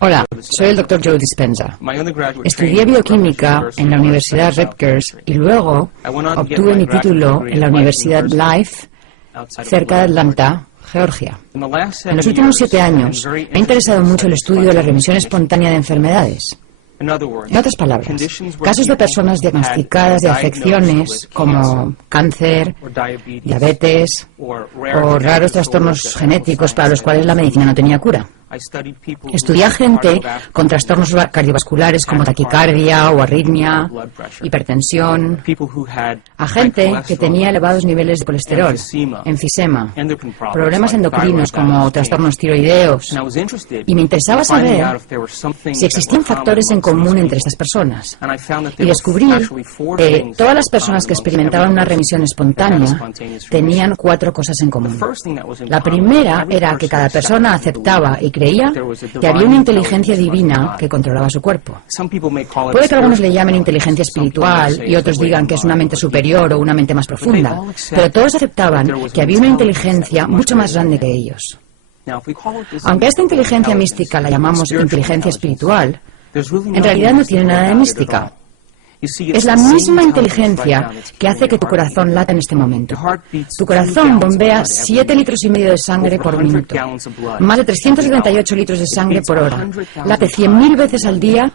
Hola, soy el Dr. Joe Dispenza. Estudié bioquímica en la Universidad Rutgers y luego obtuve mi título en la Universidad Life, cerca de Atlanta, Georgia. En los últimos 7 años me ha interesado mucho el estudio de la remisión espontánea de enfermedades. En otras palabras, casos de personas diagnosticadas de afecciones como cáncer, diabetes o raros trastornos genéticos para los cuales la medicina no tenía cura. Estudié a gente con trastornos cardiovasculares como taquicardia o arritmia, hipertensión, a gente que tenía elevados niveles de colesterol, enfisema, problemas endocrinos como trastornos tiroideos, y me interesaba saber si existían factores en común entre estas personas. Y descubrí que todas las personas que experimentaban una remisión espontánea tenían 4 cosas en común. La primera era que cada persona aceptaba y creía que había una inteligencia divina que controlaba su cuerpo. Puede que algunos le llamen inteligencia espiritual y otros digan que es una mente superior o una mente más profunda, pero todos aceptaban que había una inteligencia mucho más grande que ellos. Aunque a esta inteligencia mística la llamamos inteligencia espiritual, en realidad no tiene nada de mística. Es la misma inteligencia que hace que tu corazón lata en este momento. Tu corazón bombea 7,5 litros de sangre por minuto, más de 378 litros de sangre por hora. Late 100.000 veces al día,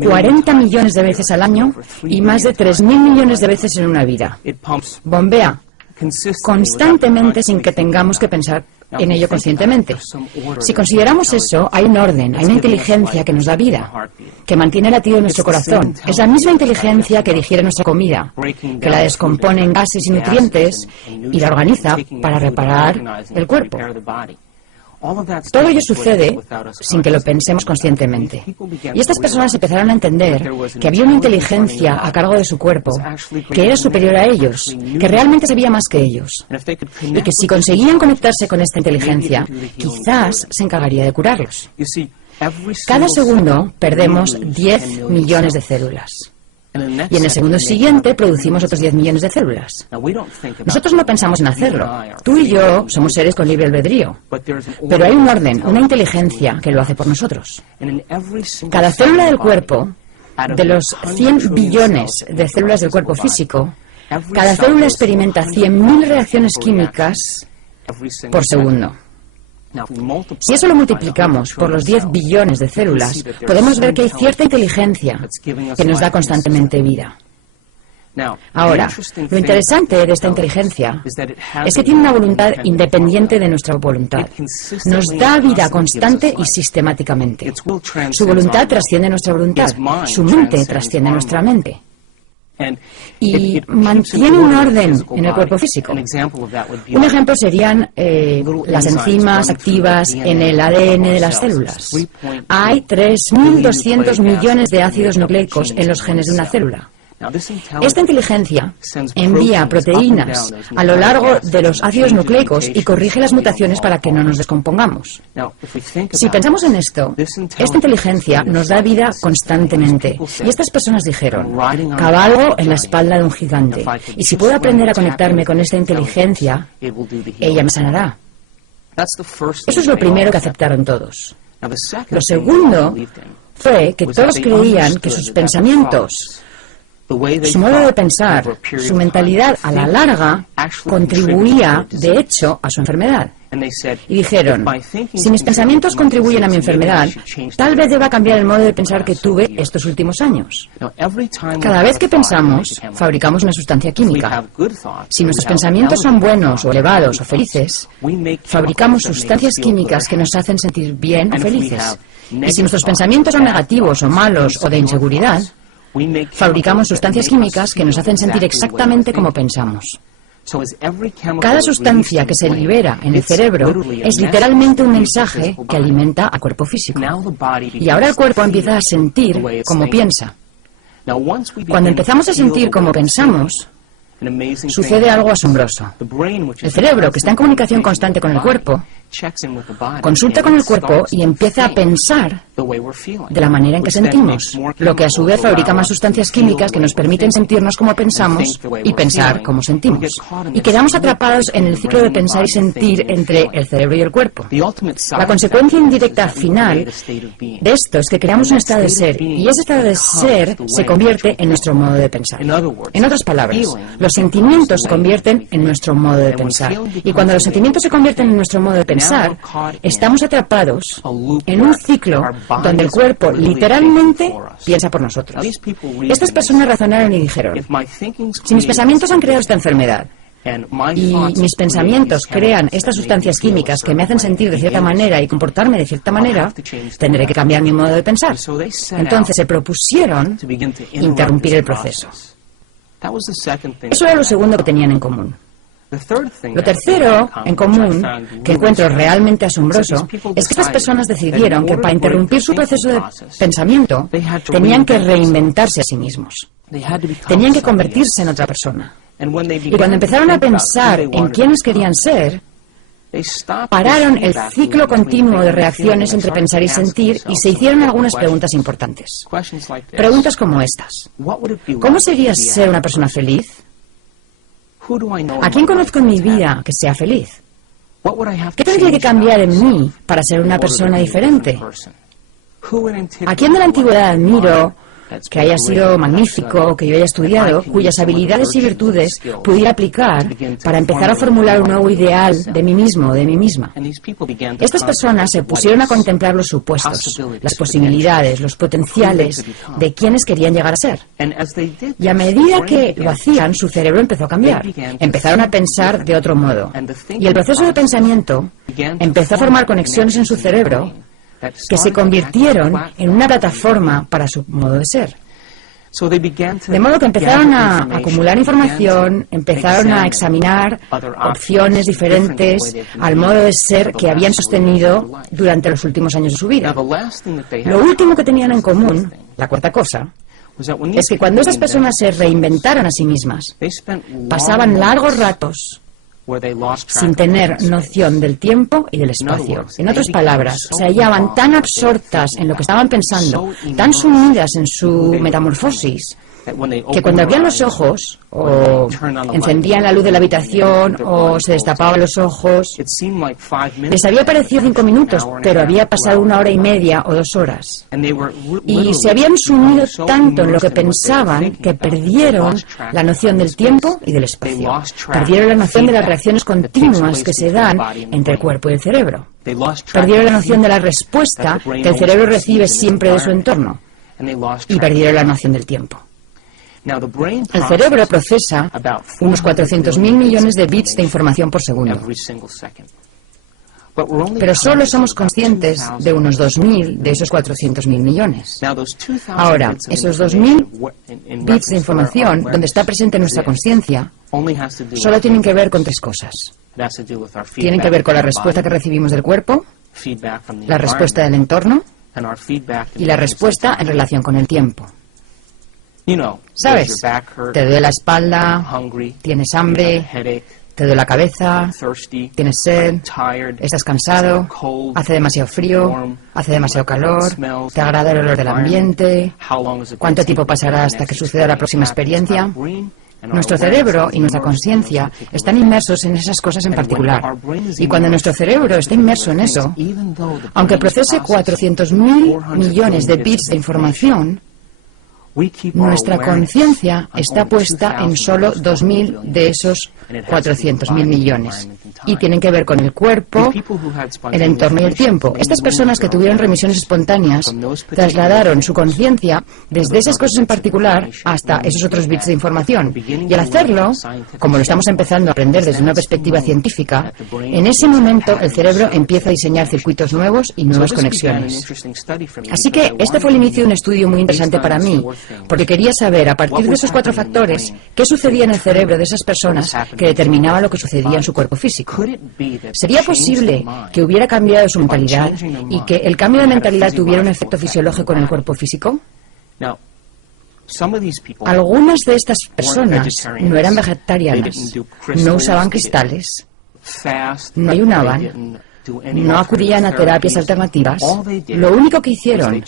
40 millones de veces al año y más de 3.000 millones de veces en una vida. Bombea constantemente sin que tengamos que pensar en ello conscientemente. Si consideramos eso, hay un orden, hay una inteligencia que nos da vida, que mantiene el latido de nuestro corazón. Es la misma inteligencia que digiere nuestra comida, que la descompone en gases y nutrientes y la organiza para reparar el cuerpo. Todo ello sucede sin que lo pensemos conscientemente. Y estas personas empezaron a entender que había una inteligencia a cargo de su cuerpo que era superior a ellos, que realmente sabía más que ellos. Y que si conseguían conectarse con esta inteligencia, quizás se encargaría de curarlos. Cada segundo perdemos 10 millones de células. Y en el segundo siguiente producimos otros 10 millones de células. Nosotros no pensamos en hacerlo. Tú y yo somos seres con libre albedrío. Pero hay un orden, una inteligencia que lo hace por nosotros. Cada célula del cuerpo, de los 100 billones de células del cuerpo físico, cada célula experimenta 100.000 reacciones químicas por segundo. Si eso lo multiplicamos por los 10 billones de células, podemos ver que hay cierta inteligencia que nos da constantemente vida. Ahora, lo interesante de esta inteligencia es que tiene una voluntad independiente de nuestra voluntad. Nos da vida constante y sistemáticamente. Su voluntad trasciende nuestra voluntad. Su mente trasciende nuestra mente. Y mantiene un orden en el cuerpo físico. Un ejemplo serían las enzimas activas en el ADN de las células. Hay 3.200 millones de ácidos nucleicos en los genes de una célula. Esta inteligencia envía proteínas a lo largo de los ácidos nucleicos y corrige las mutaciones para que no nos descompongamos. Si pensamos en esto, esta inteligencia nos da vida constantemente. Y estas personas dijeron, cabalgo en la espalda de un gigante. Y si puedo aprender a conectarme con esta inteligencia, ella me sanará. Eso es lo primero que aceptaron todos. Lo segundo fue que todos creían que sus pensamientos, su modo de pensar, su mentalidad a la larga contribuía, de hecho, a su enfermedad. Y dijeron, si mis pensamientos contribuyen a mi enfermedad, tal vez deba cambiar el modo de pensar que tuve estos últimos años. Cada vez que pensamos, fabricamos una sustancia química. Si nuestros pensamientos son buenos o elevados o felices, fabricamos sustancias químicas que nos hacen sentir bien o felices. Y si nuestros pensamientos son negativos o malos o de inseguridad, fabricamos sustancias químicas que nos hacen sentir exactamente como pensamos. Cada sustancia que se libera en el cerebro es literalmente un mensaje que alimenta al cuerpo físico. Y ahora el cuerpo empieza a sentir como piensa. Cuando empezamos a sentir como pensamos, sucede algo asombroso. El cerebro, que está en comunicación constante con el cuerpo, Consulta con el cuerpo y empieza a pensar de la manera en que sentimos, lo que a su vez fabrica más sustancias químicas que nos permiten sentirnos como pensamos y pensar como sentimos. Y quedamos atrapados en el ciclo de pensar y sentir entre el cerebro y el cuerpo. La consecuencia indirecta final de esto es que creamos un estado de ser, y ese estado de ser se convierte en nuestro modo de pensar. En otras palabras, los sentimientos se convierten en nuestro modo de pensar. Y cuando los sentimientos se convierten en nuestro modo de pensar, estamos atrapados en un ciclo donde el cuerpo literalmente piensa por nosotros. Estas personas razonaron y dijeron: si mis pensamientos han creado esta enfermedad, y mis pensamientos crean estas sustancias químicas que me hacen sentir de cierta manera y comportarme de cierta manera, tendré que cambiar mi modo de pensar. Entonces se propusieron interrumpir el proceso. Eso era lo segundo que tenían en común. Lo tercero en común, que encuentro realmente asombroso, es que estas personas decidieron que para interrumpir su proceso de pensamiento tenían que reinventarse a sí mismos. Tenían que convertirse en otra persona. Y cuando empezaron a pensar en quiénes querían ser, pararon el ciclo continuo de reacciones entre pensar y sentir y se hicieron algunas preguntas importantes. Preguntas como estas: ¿cómo sería ser una persona feliz? ¿A quién conozco en mi vida que sea feliz? ¿Qué tendría que cambiar en mí para ser una persona diferente? ¿A quién de la antigüedad admiro que haya sido magnífico, que yo haya estudiado, cuyas habilidades y virtudes pudiera aplicar para empezar a formular un nuevo ideal de mí mismo o de mí misma? Estas personas se pusieron a contemplar los supuestos, las posibilidades, los potenciales de quienes querían llegar a ser. Y a medida que lo hacían, su cerebro empezó a cambiar. Empezaron a pensar de otro modo. Y el proceso de pensamiento empezó a formar conexiones en su cerebro que se convirtieron en una plataforma para su modo de ser. De modo que empezaron a acumular información, empezaron a examinar opciones diferentes al modo de ser que habían sostenido durante los últimos años de su vida. Lo último que tenían en común, la cuarta cosa, es que cuando esas personas se reinventaron a sí mismas, pasaban largos ratos sin tener noción del tiempo y del espacio. En otras palabras, se hallaban tan absortas en lo que estaban pensando, tan sumidas en su metamorfosis, que cuando abrían los ojos, o encendían la luz de la habitación, o se destapaban los ojos, les había parecido 5 minutos, pero había pasado 1 hora y media o 2 horas. Y se habían sumido tanto en lo que pensaban que perdieron la noción del tiempo y del espacio. Perdieron la noción de las reacciones continuas que se dan entre el cuerpo y el cerebro. Perdieron la noción de la respuesta que el cerebro recibe siempre de su entorno. Y perdieron la noción del tiempo. El cerebro procesa unos 400.000 millones de bits de información por segundo. Pero solo somos conscientes de unos 2.000 de esos 400.000 millones. Ahora, esos 2.000 bits de información, donde está presente nuestra conciencia, solo tienen que ver con 3 cosas. Tienen que ver con la respuesta que recibimos del cuerpo, la respuesta del entorno y la respuesta en relación con el tiempo. ¿Sabes? Te duele la espalda, tienes hambre, te duele la cabeza, tienes sed, estás cansado, hace demasiado frío, hace demasiado calor, te agrada el olor del ambiente, ¿cuánto tiempo pasará hasta que suceda la próxima experiencia? Nuestro cerebro y nuestra conciencia están inmersos en esas cosas en particular. Y cuando nuestro cerebro está inmerso en eso, aunque procese 400.000 millones de bits de información, nuestra conciencia está puesta en solo 2.000 de esos 400.000 millones. Y tienen que ver con el cuerpo, el entorno y el tiempo. Estas personas que tuvieron remisiones espontáneas trasladaron su conciencia desde esas cosas en particular hasta esos otros bits de información. Y al hacerlo, como lo estamos empezando a aprender desde una perspectiva científica, en ese momento el cerebro empieza a diseñar circuitos nuevos y nuevas conexiones. Así que este fue el inicio de un estudio muy interesante para mí, porque quería saber, a partir de esos 4 factores, qué sucedía en el cerebro de esas personas que determinaba lo que sucedía en su cuerpo físico. ¿Sería posible que hubiera cambiado su mentalidad y que el cambio de mentalidad tuviera un efecto fisiológico en el cuerpo físico? Algunas de estas personas no eran vegetarianas, no usaban cristales, no ayunaban, no acudían a terapias alternativas, lo único que hicieron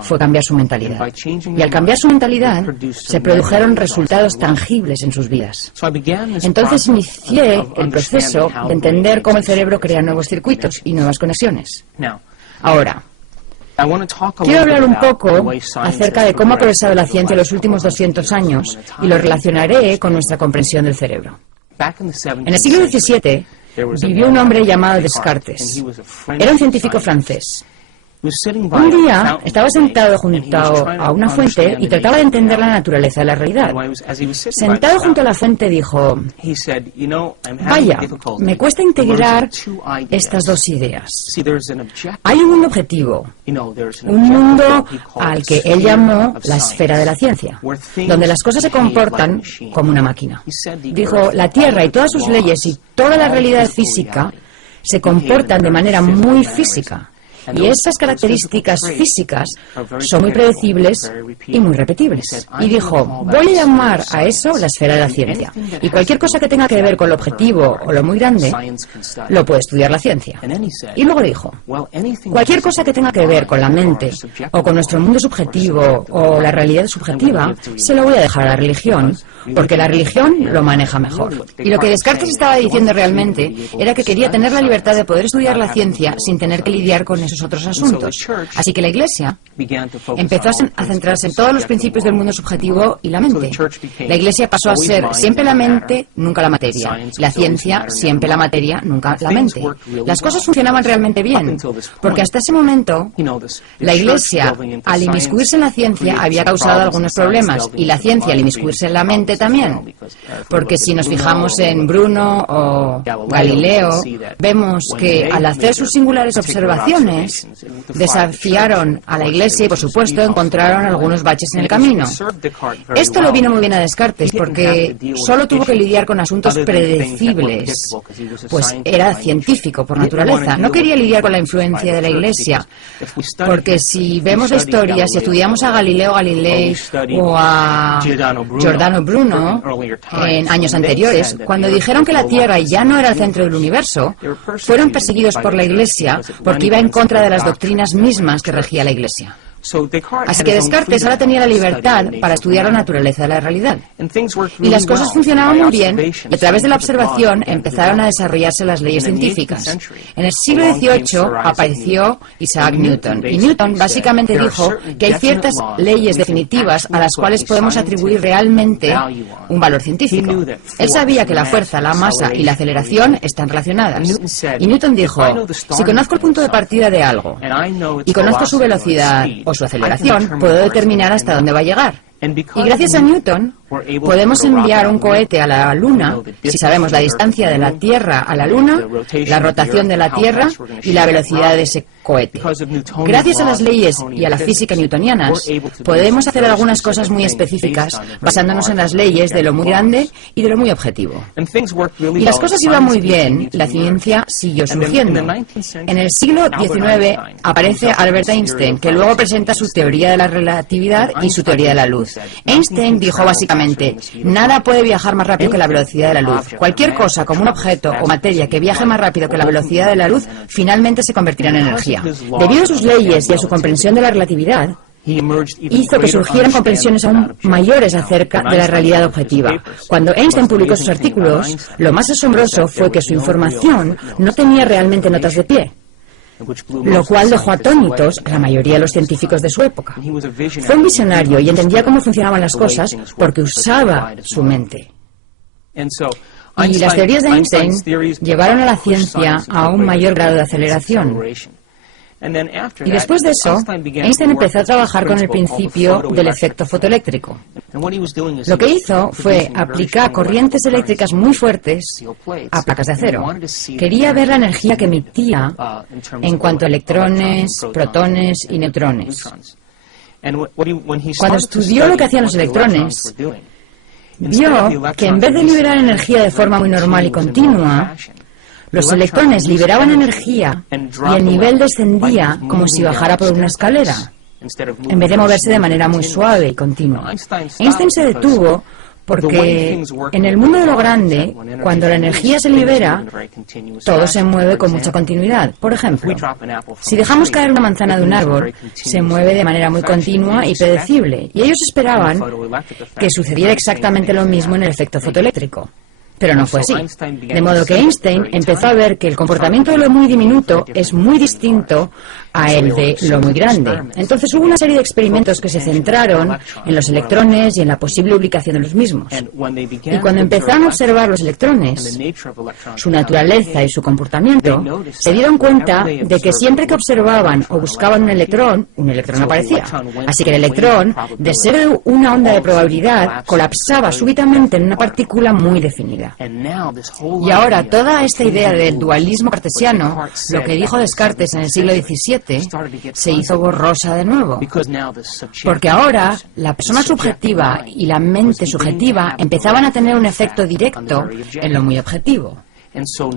fue cambiar su mentalidad. Y al cambiar su mentalidad, se produjeron resultados tangibles en sus vidas. Entonces inicié el proceso de entender cómo el cerebro crea nuevos circuitos y nuevas conexiones. Ahora, quiero hablar un poco acerca de cómo ha progresado la ciencia en los últimos 200 años y lo relacionaré con nuestra comprensión del cerebro. En el siglo XVII vivió un hombre llamado Descartes. Era un científico francés. Un día estaba sentado junto a una fuente y trataba de entender la naturaleza de la realidad. Sentado junto a la fuente dijo: vaya, me cuesta integrar estas dos ideas. Hay un mundo objetivo, un mundo al que él llamó la esfera de la ciencia, donde las cosas se comportan como una máquina. Dijo: la Tierra y todas sus leyes y toda la realidad física se comportan de manera muy física. Y esas características físicas son muy predecibles y muy repetibles. Y dijo: voy a llamar a eso la esfera de la ciencia. Y cualquier cosa que tenga que ver con lo objetivo o lo muy grande, lo puede estudiar la ciencia. Y luego dijo: cualquier cosa que tenga que ver con la mente, o con nuestro mundo subjetivo, o la realidad subjetiva, se lo voy a dejar a la religión, porque la religión lo maneja mejor. Y lo que Descartes estaba diciendo realmente era que quería tener la libertad de poder estudiar la ciencia sin tener que lidiar con esos otros asuntos. Así que la Iglesia empezó a centrarse en todos los principios del mundo subjetivo y la mente. La Iglesia pasó a ser siempre la mente, nunca la materia. La ciencia, siempre la materia, nunca la mente. Las cosas funcionaban realmente bien, porque hasta ese momento la Iglesia, al inmiscuirse en la ciencia, había causado algunos problemas, y la ciencia, al inmiscuirse en la mente, también. Porque si nos fijamos en Bruno o Galileo, vemos que al hacer sus singulares observaciones, desafiaron a la Iglesia y, por supuesto, encontraron algunos baches en el camino. Esto le vino muy bien a Descartes, porque solo tuvo que lidiar con asuntos predecibles, pues era científico por naturaleza. No quería lidiar con la influencia de la Iglesia, porque si vemos la historia, si estudiamos a Galileo Galilei o a Giordano Bruno en años anteriores, cuando dijeron que la Tierra ya no era el centro del universo, fueron perseguidos por la Iglesia porque iba en contra de las doctrinas mismas que regía la Iglesia. Así que Descartes ahora tenía la libertad para estudiar la naturaleza de la realidad. Y las cosas funcionaban muy bien, y a través de la observación empezaron a desarrollarse las leyes científicas. En el siglo XVIII apareció Isaac Newton, y Newton básicamente dijo que hay ciertas leyes definitivas a las cuales podemos atribuir realmente un valor científico. Él sabía que la fuerza, la masa y la aceleración están relacionadas. Y Newton dijo: si conozco el punto de partida de algo, y conozco su velocidad o su aceleración, puedo determinar hasta dónde va a llegar. Y gracias a Newton podemos enviar un cohete a la Luna si sabemos la distancia de la Tierra a la Luna, la rotación de la Tierra y la velocidad de ese cohete. Gracias a las leyes y a la física newtonianas, podemos hacer algunas cosas muy específicas basándonos en las leyes de lo muy grande y de lo muy objetivo. Y las cosas iban muy bien, la ciencia siguió surgiendo. En el siglo XIX aparece Albert Einstein, que luego presenta su teoría de la relatividad y su teoría de la luz. Einstein dijo básicamente: nada puede viajar más rápido que la velocidad de la luz. Cualquier cosa, como un objeto o materia que viaje más rápido que la velocidad de la luz, finalmente se convertirá en energía. Debido a sus leyes y a su comprensión de la relatividad, hizo que surgieran comprensiones aún mayores acerca de la realidad objetiva. Cuando Einstein publicó sus artículos, lo más asombroso fue que su información no tenía realmente notas de pie, lo cual dejó atónitos a la mayoría de los científicos de su época. Fue un visionario y entendía cómo funcionaban las cosas porque usaba su mente. Y las teorías de Einstein llevaron a la ciencia a un mayor grado de aceleración. Y después de eso, Einstein empezó a trabajar con el principio del efecto fotoeléctrico. Lo que hizo fue aplicar corrientes eléctricas muy fuertes a placas de acero. Quería ver la energía que emitía en cuanto a electrones, protones y neutrones. Cuando estudió lo que hacían los electrones, vio que en vez de liberar energía de forma muy normal y continua, los electrones liberaban energía y el nivel descendía como si bajara por una escalera, en vez de moverse de manera muy suave y continua. Einstein se detuvo Porque en el mundo de lo grande, cuando la energía se libera, todo se mueve con mucha continuidad. Por ejemplo, si dejamos caer una manzana de un árbol, se mueve de manera muy continua y predecible. Y ellos esperaban que sucediera exactamente lo mismo en el efecto fotoeléctrico. Pero no fue así. De modo que Einstein empezó a ver que el comportamiento de lo muy diminuto es muy distinto a el de lo muy grande. Entonces hubo una serie de experimentos que se centraron en los electrones y en la posible ubicación de los mismos. Y cuando empezaron a observar los electrones, su naturaleza y su comportamiento, se dieron cuenta de que siempre que observaban o buscaban un electrón aparecía. Así que el electrón, de ser una onda de probabilidad, colapsaba súbitamente en una partícula muy definida. Y ahora toda esta idea del dualismo cartesiano, lo que dijo Descartes en el siglo XVII, se hizo borrosa de nuevo. Porque ahora la persona subjetiva y la mente subjetiva empezaban a tener un efecto directo en lo muy objetivo.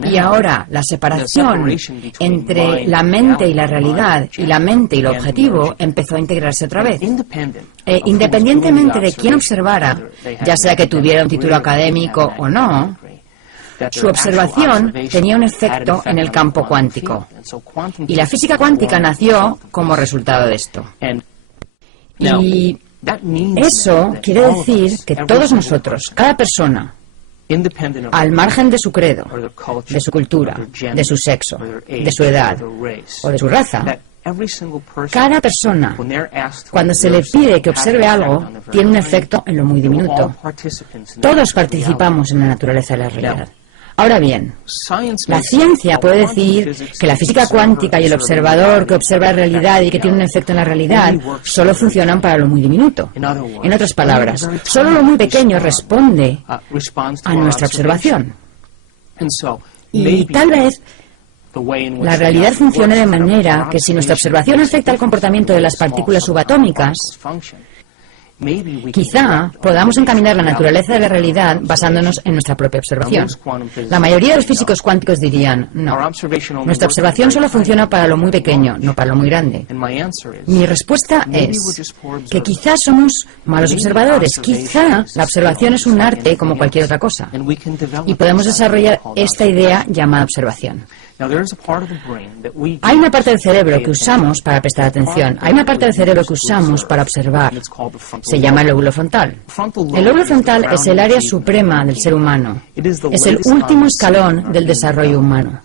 Y ahora la separación entre la mente y la realidad y la mente y lo objetivo empezó a integrarse otra vez. Independientemente de quién observara, ya sea que tuviera un título académico o no, su observación tenía un efecto en el campo cuántico. Y la física cuántica nació como resultado de esto. Y eso quiere decir que todos nosotros, cada persona, al margen de su credo, de su cultura, de su sexo, de su edad o de su raza, cada persona, cuando se le pide que observe algo, tiene un efecto en lo muy diminuto. Todos participamos en la naturaleza de la realidad. Ahora bien, la ciencia puede decir que la física cuántica y el observador que observa la realidad y que tiene un efecto en la realidad solo funcionan para lo muy diminuto. En otras palabras, solo lo muy pequeño responde a nuestra observación. Y tal vez la realidad funcione de manera que si nuestra observación afecta al comportamiento de las partículas subatómicas, quizá podamos encaminar la naturaleza de la realidad basándonos en nuestra propia observación. La mayoría de los físicos cuánticos dirían, no, nuestra observación solo funciona para lo muy pequeño, no para lo muy grande. Mi respuesta es que quizá somos malos observadores, quizá la observación es un arte como cualquier otra cosa, y podemos desarrollar esta idea llamada observación. Hay una parte del cerebro que usamos para prestar atención. Hay una parte del cerebro que usamos para observar. Se llama el lóbulo frontal. El lóbulo frontal es el área suprema del ser humano. Es el último escalón del desarrollo humano.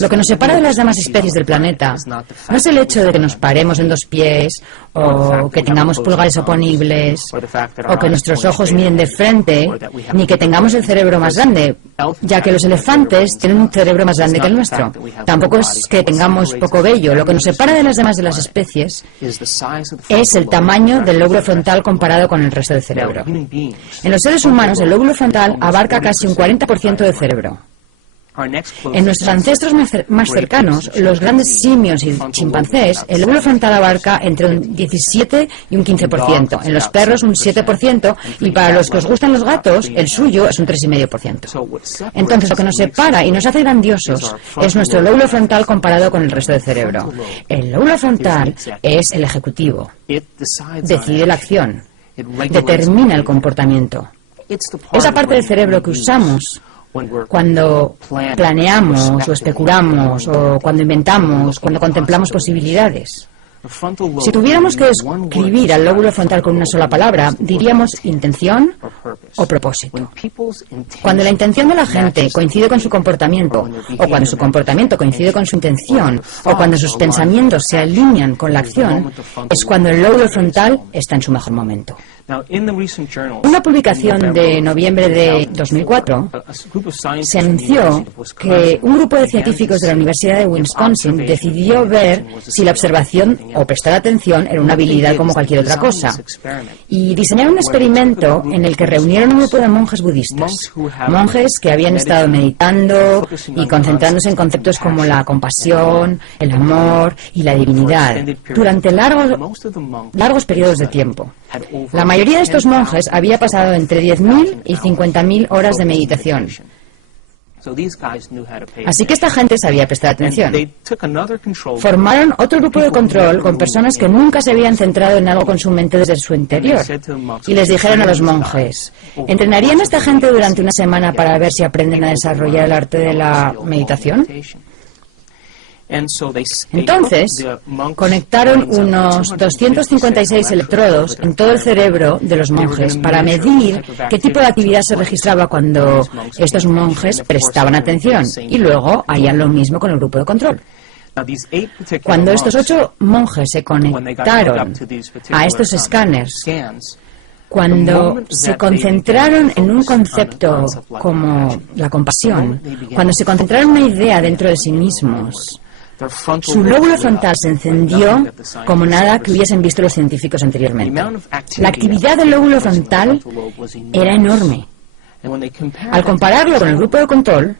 Lo que nos separa de las demás especies del planeta no es el hecho de que nos paremos en dos pies, o que tengamos pulgares oponibles, o que nuestros ojos miren de frente, ni que tengamos el cerebro más grande, ya que los elefantes tienen un cerebro más grande que el nuestro. Tampoco es que tengamos poco vello. Lo que nos separa de las demás de las especies es el tamaño del lóbulo frontal comparado con el resto del cerebro. En los seres humanos, el lóbulo frontal abarca casi un 40% del cerebro. En nuestros ancestros más cercanos, los grandes simios y chimpancés, el lóbulo frontal abarca entre un 17 y un 15%. En los perros, un 7%, y para los que os gustan los gatos, el suyo es un 3,5%. Entonces, lo que nos separa y nos hace grandiosos es nuestro lóbulo frontal comparado con el resto del cerebro. El lóbulo frontal es el ejecutivo. Decide la acción. Determina el comportamiento. Esa parte del cerebro que usamos cuando planeamos o especulamos o cuando inventamos, cuando contemplamos posibilidades. Si tuviéramos que describir al lóbulo frontal con una sola palabra, diríamos intención o propósito. Cuando la intención de la gente coincide con su comportamiento, o cuando su comportamiento coincide con su intención, o cuando sus pensamientos se alinean con la acción, es cuando el lóbulo frontal está en su mejor momento. Una publicación de noviembre de 2004 se anunció que un grupo de científicos de la Universidad de Wisconsin decidió ver si la observación o prestar atención era una habilidad como cualquier otra cosa, y diseñaron un experimento en el que reunieron un grupo de monjes budistas, monjes que habían estado meditando y concentrándose en conceptos como la compasión, el amor y la divinidad durante largos periodos de tiempo. La mayoría de estos monjes había pasado entre 10.000 y 50.000 horas de meditación. Así que esta gente sabía prestar atención. Formaron otro grupo de control con personas que nunca se habían centrado en algo con su mente desde su interior. Y les dijeron a los monjes, ¿entrenarían a esta gente durante una semana para ver si aprenden a desarrollar el arte de la meditación? Entonces, conectaron unos 256 electrodos en todo el cerebro de los monjes para medir qué tipo de actividad se registraba cuando estos monjes prestaban atención, y luego harían lo mismo con el grupo de control. Cuando estos 8 monjes se conectaron a estos escáneres, cuando se concentraron en un concepto como la compasión, cuando se concentraron en una idea dentro de sí mismos, su lóbulo frontal se encendió como nada que hubiesen visto los científicos anteriormente. La actividad del lóbulo frontal era enorme. Al compararlo con el grupo de control,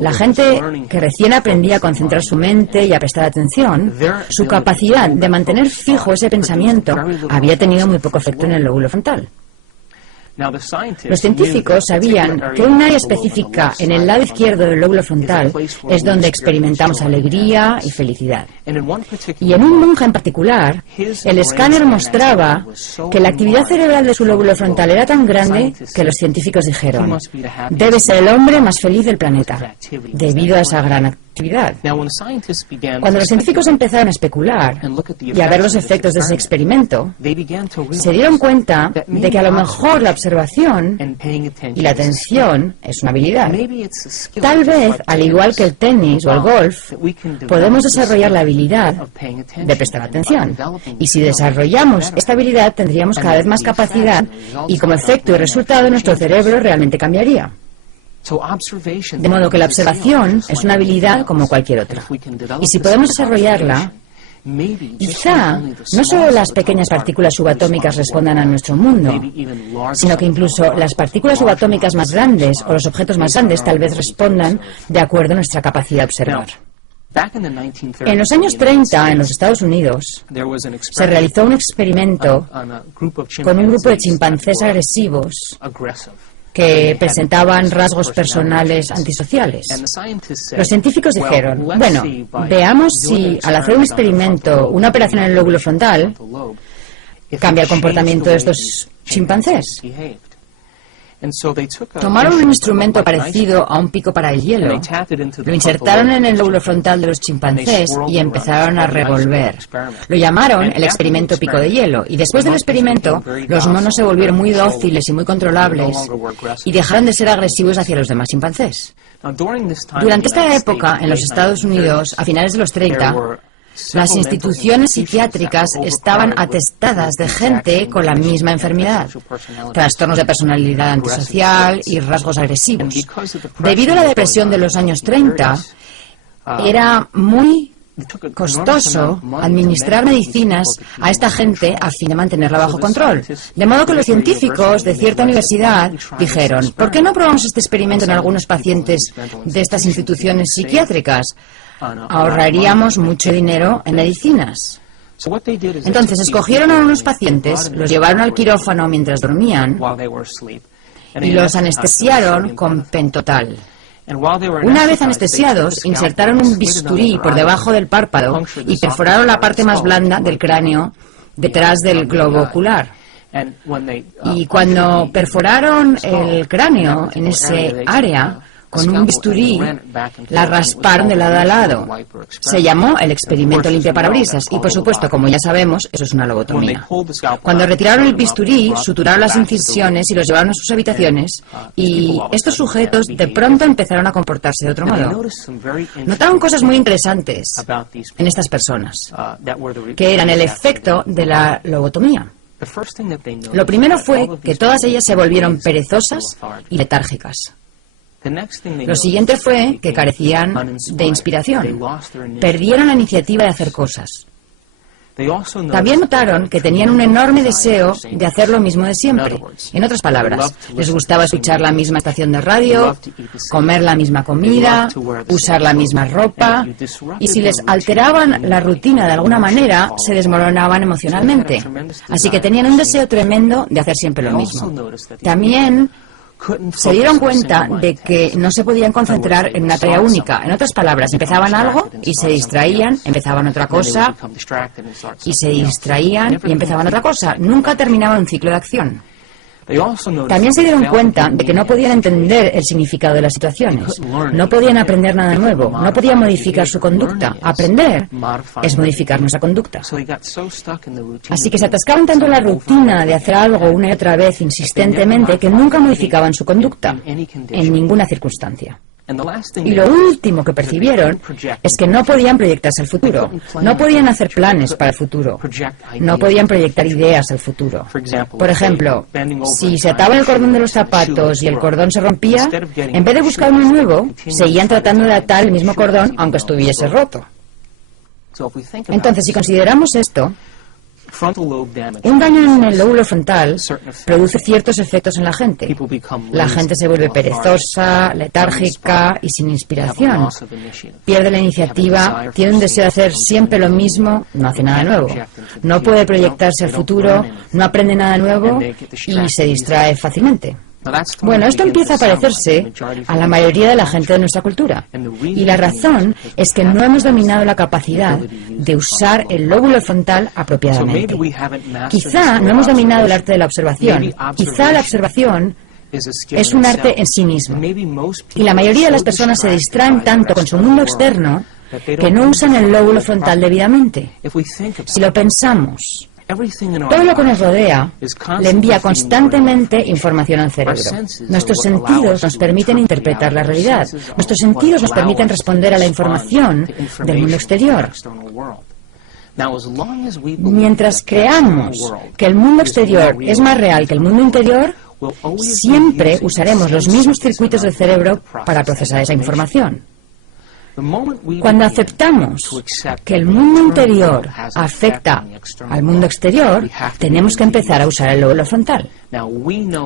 la gente que recién aprendía a concentrar su mente y a prestar atención, su capacidad de mantener fijo ese pensamiento había tenido muy poco efecto en el lóbulo frontal. Los científicos sabían que un área específica en el lado izquierdo del lóbulo frontal es donde experimentamos alegría y felicidad. Y en un monje en particular, el escáner mostraba que la actividad cerebral de su lóbulo frontal era tan grande que los científicos dijeron, debe ser el hombre más feliz del planeta, debido a esa gran actividad. Cuando los científicos empezaron a especular y a ver los efectos de ese experimento, se dieron cuenta de que a lo mejor la observación y la atención es una habilidad. Tal vez, al igual que el tenis o el golf, podemos desarrollar la habilidad de prestar atención. Y si desarrollamos esta habilidad, tendríamos cada vez más capacidad y como efecto y resultado nuestro cerebro realmente cambiaría. De modo que la observación es una habilidad como cualquier otra. Y si podemos desarrollarla, quizá no solo las pequeñas partículas subatómicas respondan a nuestro mundo, sino que incluso las partículas subatómicas más grandes o los objetos más grandes tal vez respondan de acuerdo a nuestra capacidad de observar. En los años 30, en los Estados Unidos, se realizó un experimento con un grupo de chimpancés agresivos que presentaban rasgos personales antisociales. Los científicos dijeron, bueno, veamos si al hacer un experimento, una operación en el lóbulo frontal, cambia el comportamiento de estos chimpancés. Tomaron un instrumento parecido a un pico para el hielo, lo insertaron en el lóbulo frontal de los chimpancés y empezaron a revolver. Lo llamaron el experimento pico de hielo, y después del experimento, los monos se volvieron muy dóciles y muy controlables y dejaron de ser agresivos hacia los demás chimpancés. Durante esta época, en los Estados Unidos, a finales de los 30, las instituciones psiquiátricas estaban atestadas de gente con la misma enfermedad, trastornos de personalidad antisocial y rasgos agresivos. Debido a la depresión de los años 30, era muy costoso administrar medicinas a esta gente a fin de mantenerla bajo control. De modo que los científicos de cierta universidad dijeron, ¿por qué no probamos este experimento en algunos pacientes de estas instituciones psiquiátricas? Ahorraríamos mucho dinero en medicinas. Entonces escogieron a unos pacientes, los llevaron al quirófano mientras dormían y los anestesiaron con pentotal. Una vez anestesiados, insertaron un bisturí por debajo del párpado y perforaron la parte más blanda del cráneo detrás del globo ocular. Y cuando perforaron el cráneo en ese área, con un bisturí, la rasparon de lado a lado. Se llamó el experimento limpiaparabrisas y, por supuesto, como ya sabemos, eso es una lobotomía. Cuando retiraron el bisturí, suturaron las incisiones y los llevaron a sus habitaciones, y estos sujetos de pronto empezaron a comportarse de otro modo. Notaron cosas muy interesantes en estas personas, que eran el efecto de la lobotomía. Lo primero fue que todas ellas se volvieron perezosas y letárgicas. Lo siguiente fue que carecían de inspiración. Perdieron la iniciativa de hacer cosas. También notaron que tenían un enorme deseo de hacer lo mismo de siempre. En otras palabras, les gustaba escuchar la misma estación de radio, comer la misma comida, usar la misma ropa, y si les alteraban la rutina de alguna manera, se desmoronaban emocionalmente. Así que tenían un deseo tremendo de hacer siempre lo mismo. También se dieron cuenta de que no se podían concentrar en una tarea única. En otras palabras, empezaban algo y se distraían, empezaban otra cosa y se distraían y empezaban otra cosa. Nunca terminaban un ciclo de acción. También se dieron cuenta de que no podían entender el significado de las situaciones, no podían aprender nada nuevo, no podían modificar su conducta. Aprender es modificar nuestra conducta. Así que se atascaban tanto en la rutina de hacer algo una y otra vez insistentemente que nunca modificaban su conducta en ninguna circunstancia. Y lo último que percibieron es que no podían proyectarse al futuro, no podían hacer planes para el futuro, no podían proyectar ideas al futuro. Por ejemplo, si se ataban el cordón de los zapatos y el cordón se rompía, en vez de buscar uno nuevo, seguían tratando de atar el mismo cordón aunque estuviese roto. Entonces, si consideramos esto, un daño en el lóbulo frontal produce ciertos efectos en la gente. La gente se vuelve perezosa, letárgica y sin inspiración. Pierde la iniciativa, tiene un deseo de hacer siempre lo mismo, no hace nada nuevo. No puede proyectarse al futuro, no aprende nada nuevo y se distrae fácilmente. Bueno, esto empieza a parecerse a la mayoría de la gente de nuestra cultura. Y la razón es que no hemos dominado la capacidad de usar el lóbulo frontal apropiadamente. Quizá no hemos dominado el arte de la observación. Quizá la observación es un arte en sí mismo. Y la mayoría de las personas se distraen tanto con su mundo externo que no usan el lóbulo frontal debidamente. Si lo pensamos, todo lo que nos rodea le envía constantemente información al cerebro. Nuestros sentidos nos permiten interpretar la realidad. Nuestros sentidos nos permiten responder a la información del mundo exterior. Mientras creamos que el mundo exterior es más real que el mundo interior, siempre usaremos los mismos circuitos del cerebro para procesar esa información. Cuando aceptamos que el mundo interior afecta al mundo exterior, tenemos que empezar a usar el lóbulo frontal.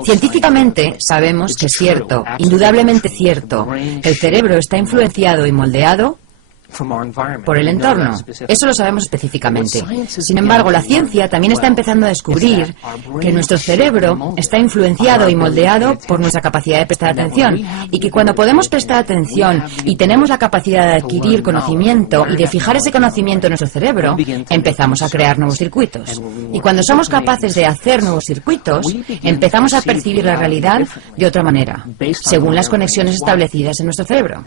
Científicamente sabemos que es cierto, indudablemente cierto, que el cerebro está influenciado y moldeado por el entorno. Eso lo sabemos específicamente. Sin embargo, la ciencia también está empezando a descubrir que nuestro cerebro está influenciado y moldeado por nuestra capacidad de prestar atención, y que cuando podemos prestar atención y tenemos la capacidad de adquirir conocimiento y de fijar ese conocimiento en nuestro cerebro, empezamos a crear nuevos circuitos. Y cuando somos capaces de hacer nuevos circuitos, empezamos a percibir la realidad de otra manera, según las conexiones establecidas en nuestro cerebro.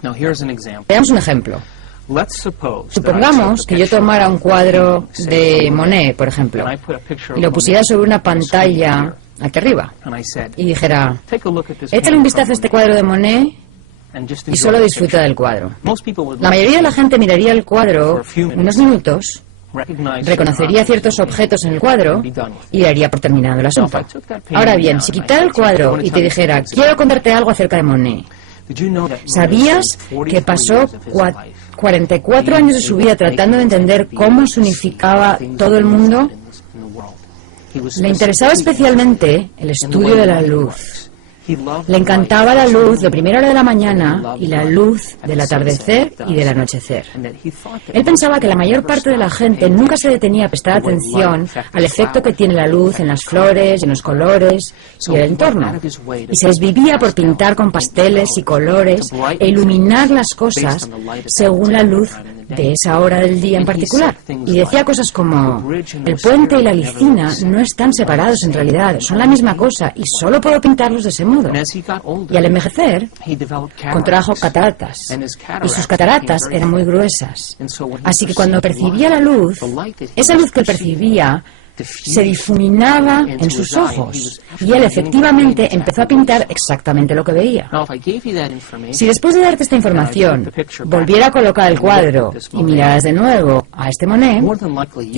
Veamos un ejemplo. Supongamos que yo tomara un cuadro de Monet, por ejemplo, y lo pusiera sobre una pantalla aquí arriba, y dijera, échale un vistazo a este cuadro de Monet y solo disfruta del cuadro. La mayoría de la gente miraría el cuadro unos minutos, reconocería ciertos objetos en el cuadro y daría por terminado el asunto. Ahora bien, si quitara el cuadro y te dijera, quiero contarte algo acerca de Monet, ¿sabías que pasó 44 años de su vida tratando de entender cómo se unificaba todo el mundo? Le interesaba especialmente el estudio de la luz. Le encantaba la luz de primera hora de la mañana y la luz del atardecer y del anochecer. Él pensaba que la mayor parte de la gente nunca se detenía a prestar atención al efecto que tiene la luz en las flores, en los colores y el entorno. Y se desvivía por pintar con pasteles y colores e iluminar las cosas según la luz de esa hora del día en particular. Y decía cosas como, el puente y la lisina no están separados en realidad, son la misma cosa y solo puedo pintarlos de ese modo. Y al envejecer, contrajo cataratas, y sus cataratas eran muy gruesas. Así que cuando percibía la luz, esa luz que él percibía se difuminaba en sus ojos, y él efectivamente empezó a pintar exactamente lo que veía. Si después de darte esta información volviera a colocar el cuadro y miraras de nuevo a este Monet,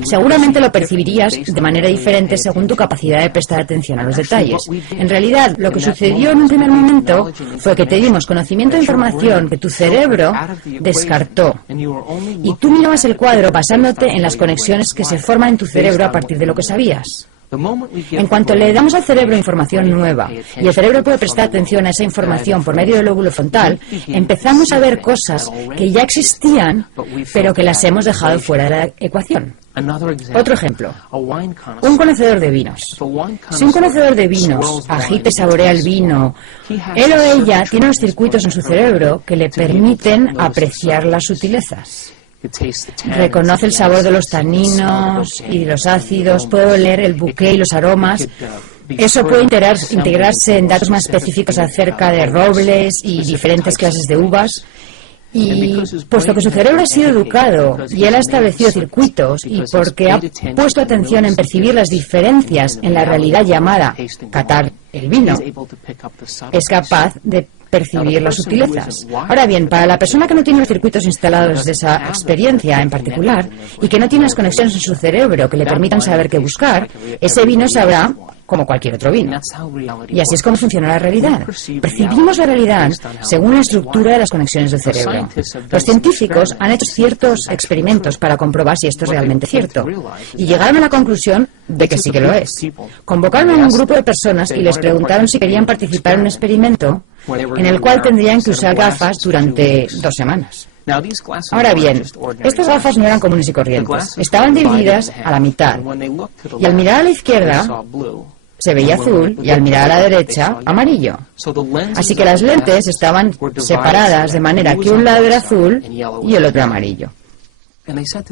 seguramente lo percibirías de manera diferente según tu capacidad de prestar atención a los detalles. En realidad, lo que sucedió en un primer momento fue que te dimos conocimiento de información que tu cerebro descartó, y tú mirabas el cuadro basándote en las conexiones que se forman en tu cerebro a partir de lo que sabías. En cuanto le damos al cerebro información nueva y el cerebro puede prestar atención a esa información por medio del lóbulo frontal, empezamos a ver cosas que ya existían, pero que las hemos dejado fuera de la ecuación. Otro ejemplo, un conocedor de vinos. Si un conocedor de vinos agita y saborea el vino, él o ella tiene los circuitos en su cerebro que le permiten apreciar las sutilezas. Reconoce el sabor de los taninos y los ácidos, puede oler el buque y los aromas. Eso puede integrarse en datos más específicos acerca de robles y diferentes clases de uvas. Y puesto que su cerebro ha sido educado y él ha establecido circuitos y porque ha puesto atención en percibir las diferencias en la realidad llamada catar el vino, es capaz de percibir las sutilezas. Ahora bien, para la persona que no tiene los circuitos instalados de esa experiencia en particular y que no tiene las conexiones en su cerebro que le permitan saber qué buscar, ese vino sabrá como cualquier otro vino. Y así es como funciona la realidad. Percibimos la realidad según la estructura de las conexiones del cerebro. Los científicos han hecho ciertos experimentos para comprobar si esto es realmente cierto y llegaron a la conclusión de que sí que lo es. Convocaron a un grupo de personas y les preguntaron si querían participar en un experimento en el cual tendrían que usar gafas durante 2 semanas. Ahora bien, estas gafas no eran comunes y corrientes. Estaban divididas a la mitad. Y al mirar a la izquierda, se veía azul y al mirar a la derecha, amarillo. Así que las lentes estaban separadas de manera que un lado era azul y el otro amarillo.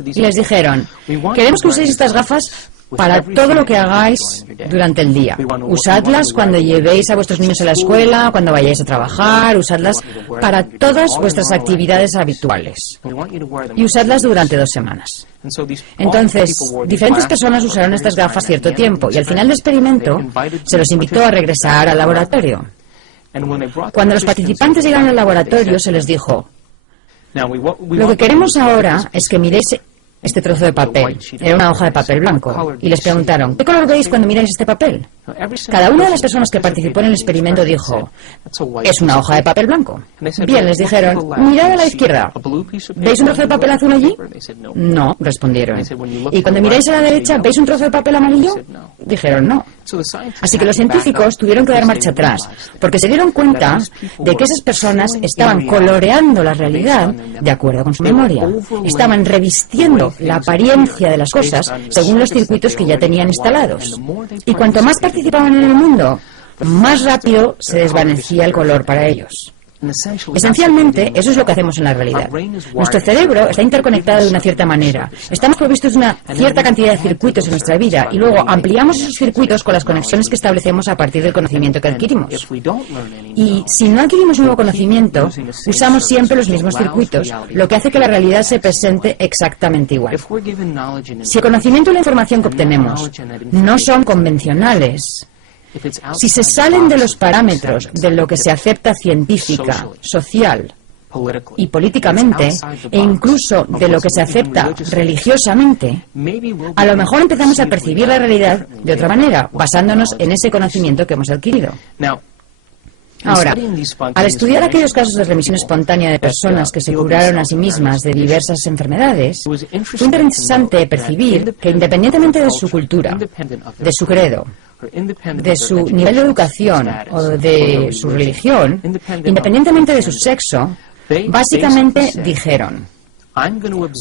Y les dijeron, queremos que uséis estas gafas para todo lo que hagáis durante el día. Usadlas cuando llevéis a vuestros niños a la escuela, cuando vayáis a trabajar, usadlas para todas vuestras actividades habituales. Y usadlas durante 2 semanas. Entonces, diferentes personas usaron estas gafas cierto tiempo y al final del experimento se los invitó a regresar al laboratorio. Cuando los participantes llegaron al laboratorio se les dijo, lo que queremos ahora es que miréis este trozo de papel. Era una hoja de papel blanco. Y les preguntaron, ¿qué color veis cuando miráis este papel? Cada una de las personas que participó en el experimento dijo, es una hoja de papel blanco. Bien, les dijeron, mirad a la izquierda. ¿Veis un trozo de papel azul allí? No, respondieron. ¿Y cuando miráis a la derecha, veis un trozo de papel amarillo? Dijeron, no. Así que los científicos tuvieron que dar marcha atrás, porque se dieron cuenta de que esas personas estaban coloreando la realidad de acuerdo con su memoria. Estaban revistiendo la apariencia de las cosas según los circuitos que ya tenían instalados. Y cuanto más participaban en el mundo, más rápido se desvanecía el color para ellos. Esencialmente, eso es lo que hacemos en la realidad. Nuestro cerebro está interconectado de una cierta manera. Estamos provistos de una cierta cantidad de circuitos en nuestra vida y luego ampliamos esos circuitos con las conexiones que establecemos a partir del conocimiento que adquirimos. Y si no adquirimos nuevo conocimiento, usamos siempre los mismos circuitos, lo que hace que la realidad se presente exactamente igual. Si el conocimiento y la información que obtenemos no son convencionales, si se salen de los parámetros de lo que se acepta científica, social y políticamente, e incluso de lo que se acepta religiosamente, a lo mejor empezamos a percibir la realidad de otra manera, basándonos en ese conocimiento que hemos adquirido. Ahora, al estudiar aquellos casos de remisión espontánea de personas que se curaron a sí mismas de diversas enfermedades, fue interesante percibir que independientemente de su cultura, de su credo, de su nivel de educación o de su religión, independientemente de su sexo, básicamente dijeron,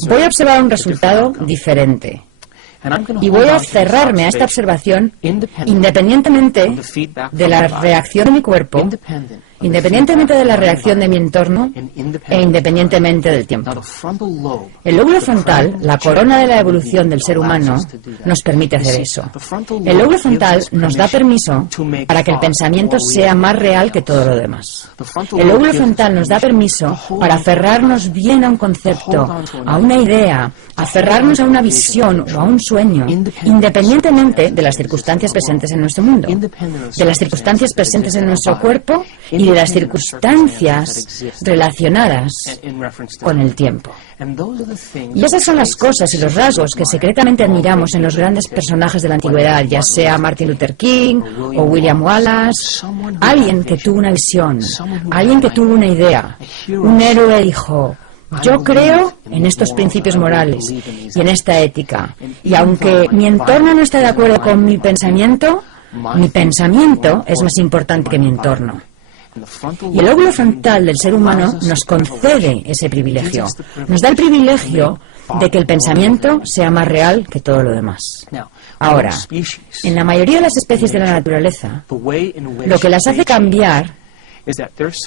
voy a observar un resultado diferente y voy a cerrarme a esta observación independientemente de la reacción de mi cuerpo, independientemente de la reacción de mi entorno e independientemente del tiempo. El lóbulo frontal, la corona de la evolución del ser humano, nos permite hacer eso. El lóbulo frontal nos da permiso para que el pensamiento sea más real que todo lo demás. El lóbulo frontal nos da permiso para aferrarnos bien a un concepto, a una idea, aferrarnos a una visión o a un sueño, independientemente de las circunstancias presentes en nuestro mundo, de las circunstancias presentes en nuestro cuerpo y de las circunstancias relacionadas con el tiempo. Y esas son las cosas y los rasgos que secretamente admiramos en los grandes personajes de la antigüedad, ya sea Martin Luther King o William Wallace, alguien que tuvo una visión, alguien que tuvo una idea, un héroe dijo, Yo creo en estos principios morales y en esta ética. Y aunque mi entorno no está de acuerdo con mi pensamiento es más importante que mi entorno. Y el lóbulo frontal del ser humano nos concede ese privilegio. Nos da el privilegio de que el pensamiento sea más real que todo lo demás. Ahora, en la mayoría de las especies de la naturaleza, lo que las hace cambiar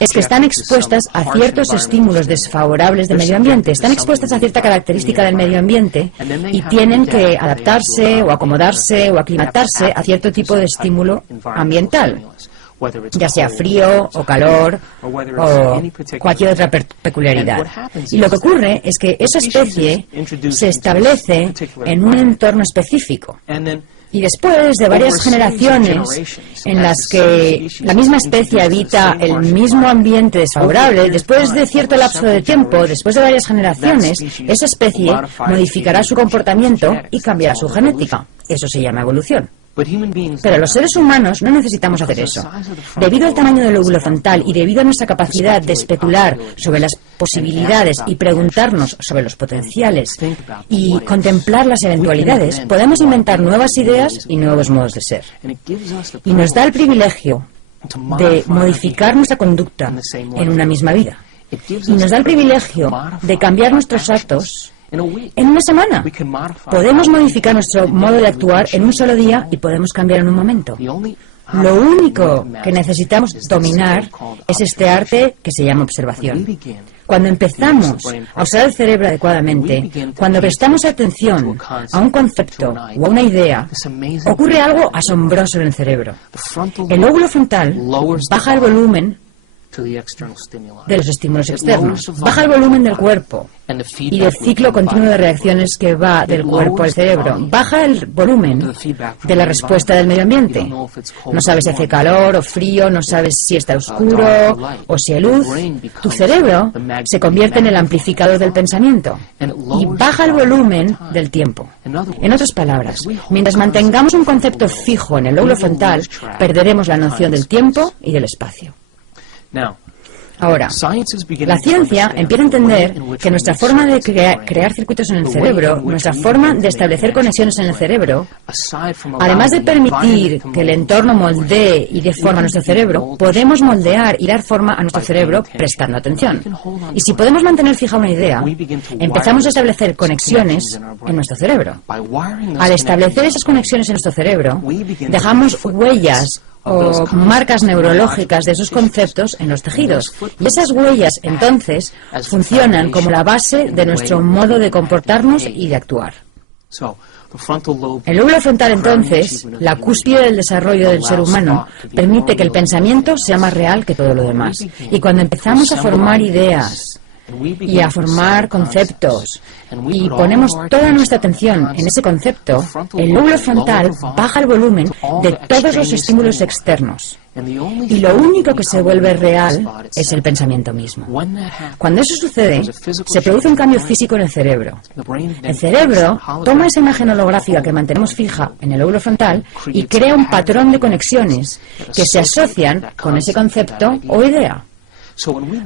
es que están expuestas a ciertos estímulos desfavorables del medio ambiente, están expuestas a cierta característica del medio ambiente y tienen que adaptarse o acomodarse o aclimatarse a cierto tipo de estímulo ambiental, ya sea frío o calor o cualquier otra peculiaridad. Y lo que ocurre es que esa especie se establece en un entorno específico. Y después de varias generaciones en las que la misma especie habita el mismo ambiente desfavorable, después de cierto lapso de tiempo, después de varias generaciones, esa especie modificará su comportamiento y cambiará su genética. Eso se llama evolución. Pero los seres humanos no necesitamos hacer eso. Debido al tamaño del lóbulo frontal y debido a nuestra capacidad de especular sobre las posibilidades y preguntarnos sobre los potenciales y contemplar las eventualidades, podemos inventar nuevas ideas y nuevos modos de ser. Y nos da el privilegio de modificar nuestra conducta en una misma vida. Y nos da el privilegio de cambiar nuestros actos en una semana. Podemos modificar nuestro modo de actuar en un solo día y podemos cambiar en un momento. Lo único que necesitamos dominar es este arte que se llama observación. Cuando empezamos a usar el cerebro adecuadamente, cuando prestamos atención a un concepto o a una idea, ocurre algo asombroso en el cerebro. El lóbulo frontal baja el volumen de los estímulos externos, baja el volumen del cuerpo y del ciclo continuo de reacciones que va del cuerpo al cerebro, baja el volumen de la respuesta del medio ambiente. No sabes si hace calor o frío, no sabes si está oscuro o si hay luz. Tu cerebro se convierte en el amplificador del pensamiento y baja el volumen del tiempo. En otras palabras, mientras mantengamos un concepto fijo en el lóbulo frontal, perderemos la noción del tiempo y del espacio. Ahora, la ciencia empieza a entender que nuestra forma de crear circuitos en el cerebro, nuestra forma de establecer conexiones en el cerebro, además de permitir que el entorno moldee y dé forma a nuestro cerebro, podemos moldear y dar forma a nuestro cerebro prestando atención. Y si podemos mantener fija una idea, empezamos a establecer conexiones en nuestro cerebro. Al establecer esas conexiones en nuestro cerebro, dejamos huellas o marcas neurológicas de esos conceptos en los tejidos. Y esas huellas, entonces, funcionan como la base de nuestro modo de comportarnos y de actuar. El lóbulo frontal, entonces, la cúspide del desarrollo del ser humano, permite que el pensamiento sea más real que todo lo demás. Y cuando empezamos a formar ideas y a formar conceptos y ponemos toda nuestra atención en ese concepto, el lóbulo frontal baja el volumen de todos los estímulos externos. Y lo único que se vuelve real es el pensamiento mismo. Cuando eso sucede, se produce un cambio físico en el cerebro. El cerebro toma esa imagen holográfica que mantenemos fija en el lóbulo frontal y crea un patrón de conexiones que se asocian con ese concepto o idea.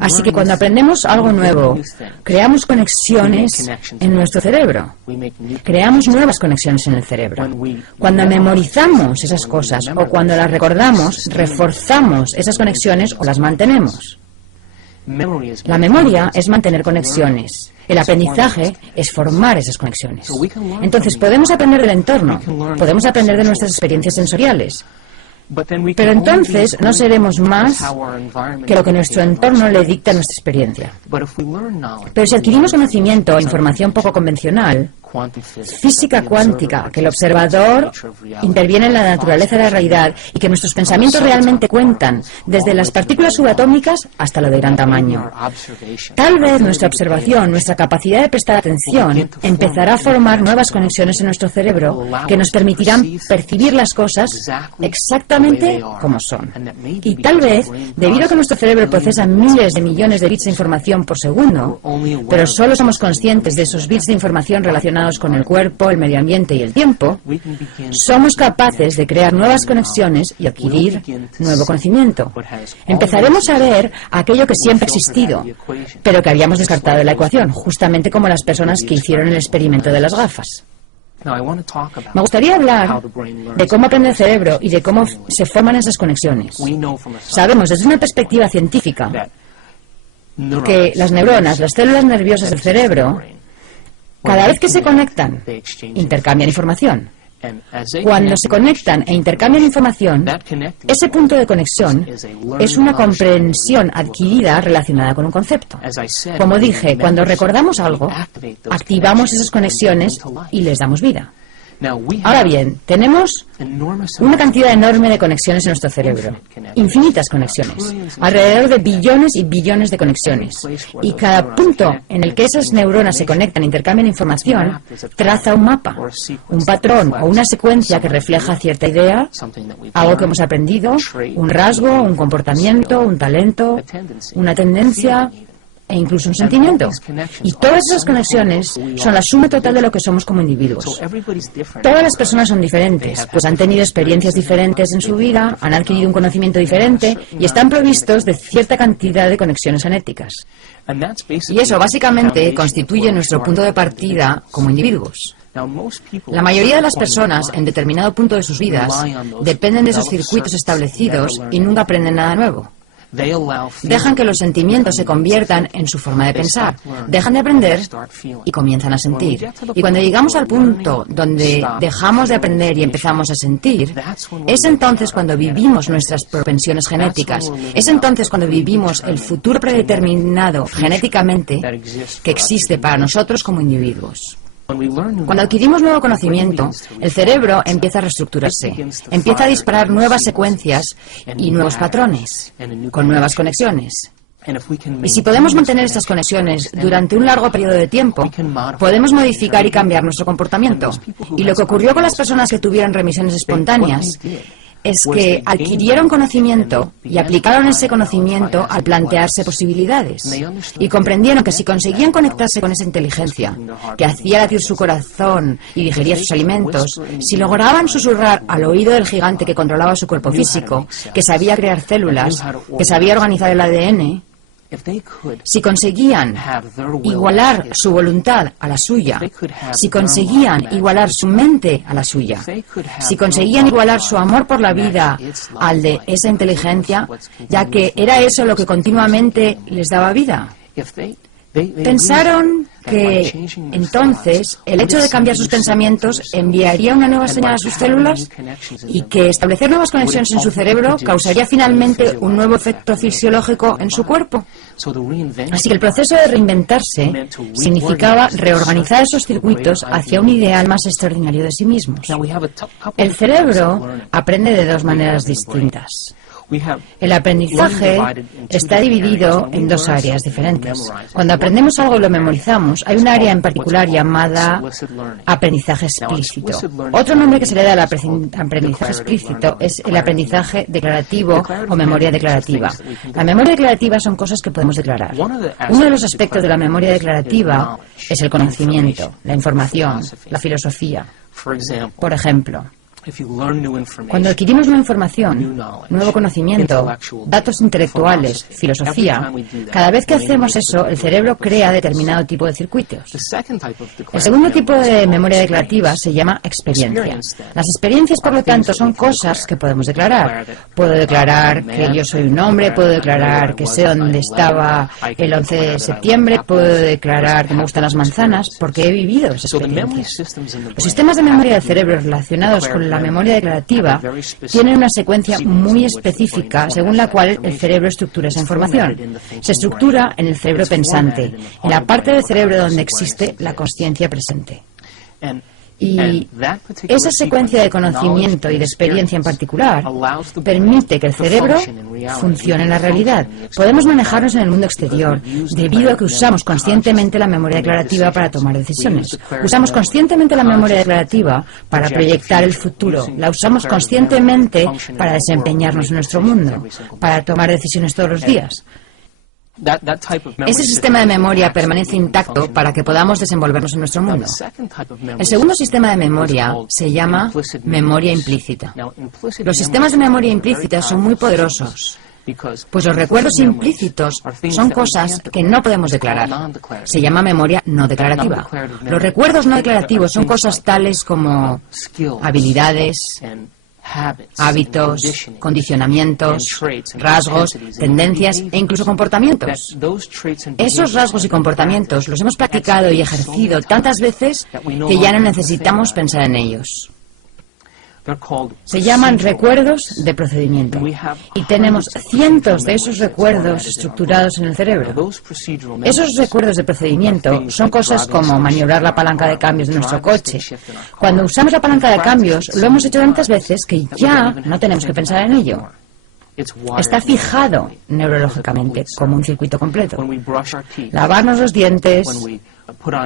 Así que cuando aprendemos algo nuevo, creamos conexiones en nuestro cerebro. Creamos nuevas conexiones en el cerebro. Cuando memorizamos esas cosas o cuando las recordamos, reforzamos esas conexiones o las mantenemos. La memoria es mantener conexiones. El aprendizaje es formar esas conexiones. Entonces podemos aprender del entorno, podemos aprender de nuestras experiencias sensoriales. Pero entonces no seremos más que lo que nuestro entorno le dicta a nuestra experiencia. Pero si adquirimos conocimiento o información poco convencional, física cuántica, que el observador interviene en la naturaleza de la realidad y que nuestros pensamientos realmente cuentan, desde las partículas subatómicas hasta lo de gran tamaño. Tal vez nuestra observación, nuestra capacidad de prestar atención, empezará a formar nuevas conexiones en nuestro cerebro que nos permitirán percibir las cosas exactamente como son. Y tal vez, debido a que nuestro cerebro procesa miles de millones de bits de información por segundo, pero solo somos conscientes de esos bits de información relacionados relacionados con el cuerpo, el medio ambiente y el tiempo, somos capaces de crear nuevas conexiones y adquirir nuevo conocimiento. Empezaremos a ver aquello que siempre ha existido, pero que habíamos descartado de la ecuación, justamente como las personas que hicieron el experimento de las gafas. Me gustaría hablar de cómo aprende el cerebro y de cómo se forman esas conexiones. Sabemos desde una perspectiva científica que las neuronas, las células nerviosas del cerebro, cada vez que se conectan, intercambian información. Cuando se conectan e intercambian información, ese punto de conexión es una comprensión adquirida relacionada con un concepto. Como dije, cuando recordamos algo, activamos esas conexiones y les damos vida. Ahora bien, tenemos una cantidad enorme de conexiones en nuestro cerebro, infinitas conexiones, alrededor de billones y billones de conexiones. Y cada punto en el que esas neuronas se conectan e intercambian información traza un mapa, un patrón o una secuencia que refleja cierta idea, algo que hemos aprendido, un rasgo, un comportamiento, un talento, una tendencia e incluso un sentimiento. Y todas esas conexiones son la suma total de lo que somos como individuos. Todas las personas son diferentes, pues han tenido experiencias diferentes en su vida, han adquirido un conocimiento diferente y están provistos de cierta cantidad de conexiones genéticas. Y eso básicamente constituye nuestro punto de partida como individuos. La mayoría de las personas en determinado punto de sus vidas dependen de esos circuitos establecidos y nunca aprenden nada nuevo. Dejan que los sentimientos se conviertan en su forma de pensar, dejan de aprender y comienzan a sentir. Y cuando llegamos al punto donde dejamos de aprender y empezamos a sentir, es entonces cuando vivimos nuestras propensiones genéticas, es entonces cuando vivimos el futuro predeterminado genéticamente que existe para nosotros como individuos. Cuando adquirimos nuevo conocimiento, el cerebro empieza a reestructurarse, empieza a disparar nuevas secuencias y nuevos patrones, con nuevas conexiones. Y si podemos mantener estas conexiones durante un largo periodo de tiempo, podemos modificar y cambiar nuestro comportamiento. Y lo que ocurrió con las personas que tuvieron remisiones espontáneas es que adquirieron conocimiento y aplicaron ese conocimiento al plantearse posibilidades. Y comprendieron que si conseguían conectarse con esa inteligencia, que hacía latir su corazón y digería sus alimentos, si lograban susurrar al oído del gigante que controlaba su cuerpo físico, que sabía crear células, que sabía organizar el ADN, si conseguían igualar su voluntad a la suya, si conseguían igualar su mente a la suya, si conseguían igualar su amor por la vida al de esa inteligencia, ya que era eso lo que continuamente les daba vida. Pensaron que entonces el hecho de cambiar sus pensamientos enviaría una nueva señal a sus células y que establecer nuevas conexiones en su cerebro causaría finalmente un nuevo efecto fisiológico en su cuerpo. Así que el proceso de reinventarse significaba reorganizar esos circuitos hacia un ideal más extraordinario de sí mismos. El cerebro aprende de dos maneras distintas. El aprendizaje está dividido en dos áreas diferentes. Cuando aprendemos algo y lo memorizamos, hay un área en particular llamada aprendizaje explícito. Otro nombre que se le da al aprendizaje explícito es el aprendizaje declarativo o memoria declarativa. La memoria declarativa son cosas que podemos declarar. Uno de los aspectos de la memoria declarativa es el conocimiento, la información, la filosofía. Por ejemplo, cuando adquirimos nueva información, nuevo conocimiento, datos intelectuales, filosofía, cada vez que hacemos eso, el cerebro crea determinado tipo de circuitos. El segundo tipo de memoria declarativa se llama experiencia. Las experiencias, por lo tanto, son cosas que podemos declarar. Puedo declarar que yo soy un hombre, puedo declarar que sé dónde estaba el 11 de septiembre, puedo declarar que me gustan las manzanas, porque he vivido esas experiencias. Los sistemas de memoria del cerebro relacionados con la memoria declarativa tiene una secuencia muy específica según la cual el cerebro estructura esa información. Se estructura en el cerebro pensante, en la parte del cerebro donde existe la consciencia presente. Y esa secuencia de conocimiento y de experiencia en particular permite que el cerebro funcione en la realidad. Podemos manejarnos en el mundo exterior debido a que usamos conscientemente la memoria declarativa para tomar decisiones. Usamos conscientemente la memoria declarativa para proyectar el futuro. La usamos conscientemente para desempeñarnos en nuestro mundo, para tomar decisiones todos los días. Ese sistema de memoria permanece intacto para que podamos desenvolvernos en nuestro mundo. El segundo sistema de memoria se llama memoria implícita. Los sistemas de memoria implícita son muy poderosos, pues los recuerdos implícitos son cosas que no podemos declarar. Se llama memoria no declarativa. Los recuerdos no declarativos son cosas tales como habilidades, hábitos, condicionamientos, rasgos, tendencias e incluso comportamientos. Esos rasgos y comportamientos los hemos practicado y ejercido tantas veces que ya no necesitamos pensar en ellos. Se llaman recuerdos de procedimiento y tenemos cientos de esos recuerdos estructurados en el cerebro. Esos recuerdos de procedimiento son cosas como maniobrar la palanca de cambios de nuestro coche. Cuando usamos la palanca de cambios lo hemos hecho tantas veces que ya no tenemos que pensar en ello. Está fijado neurológicamente como un circuito completo. Lavarnos los dientes,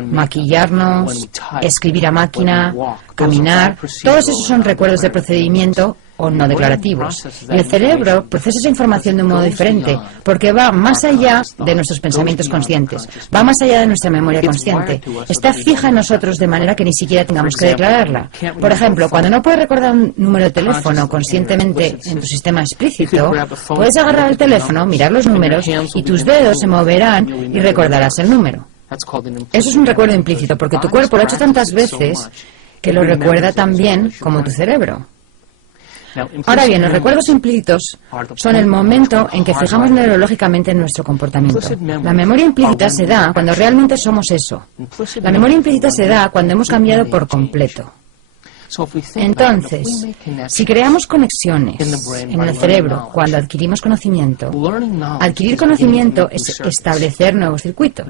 maquillarnos, escribir a máquina, caminar, todos esos son recuerdos de procedimiento o no declarativos. El cerebro procesa esa información de un modo diferente, porque va más allá de nuestros pensamientos conscientes, va más allá de nuestra memoria consciente. Está fija en nosotros de manera que ni siquiera tengamos que declararla. Por ejemplo, cuando no puedes recordar un número de teléfono conscientemente en tu sistema explícito, puedes agarrar el teléfono, mirar los números y tus dedos se moverán y recordarás el número. Eso es un recuerdo implícito, porque tu cuerpo lo ha hecho tantas veces que lo recuerda tan bien como tu cerebro. Ahora bien, los recuerdos implícitos son el momento en que fijamos neurológicamente en nuestro comportamiento. La memoria implícita se da cuando realmente somos eso. La memoria implícita se da cuando hemos cambiado por completo. Entonces, si creamos conexiones en el cerebro cuando adquirimos conocimiento, adquirir conocimiento es establecer nuevos circuitos.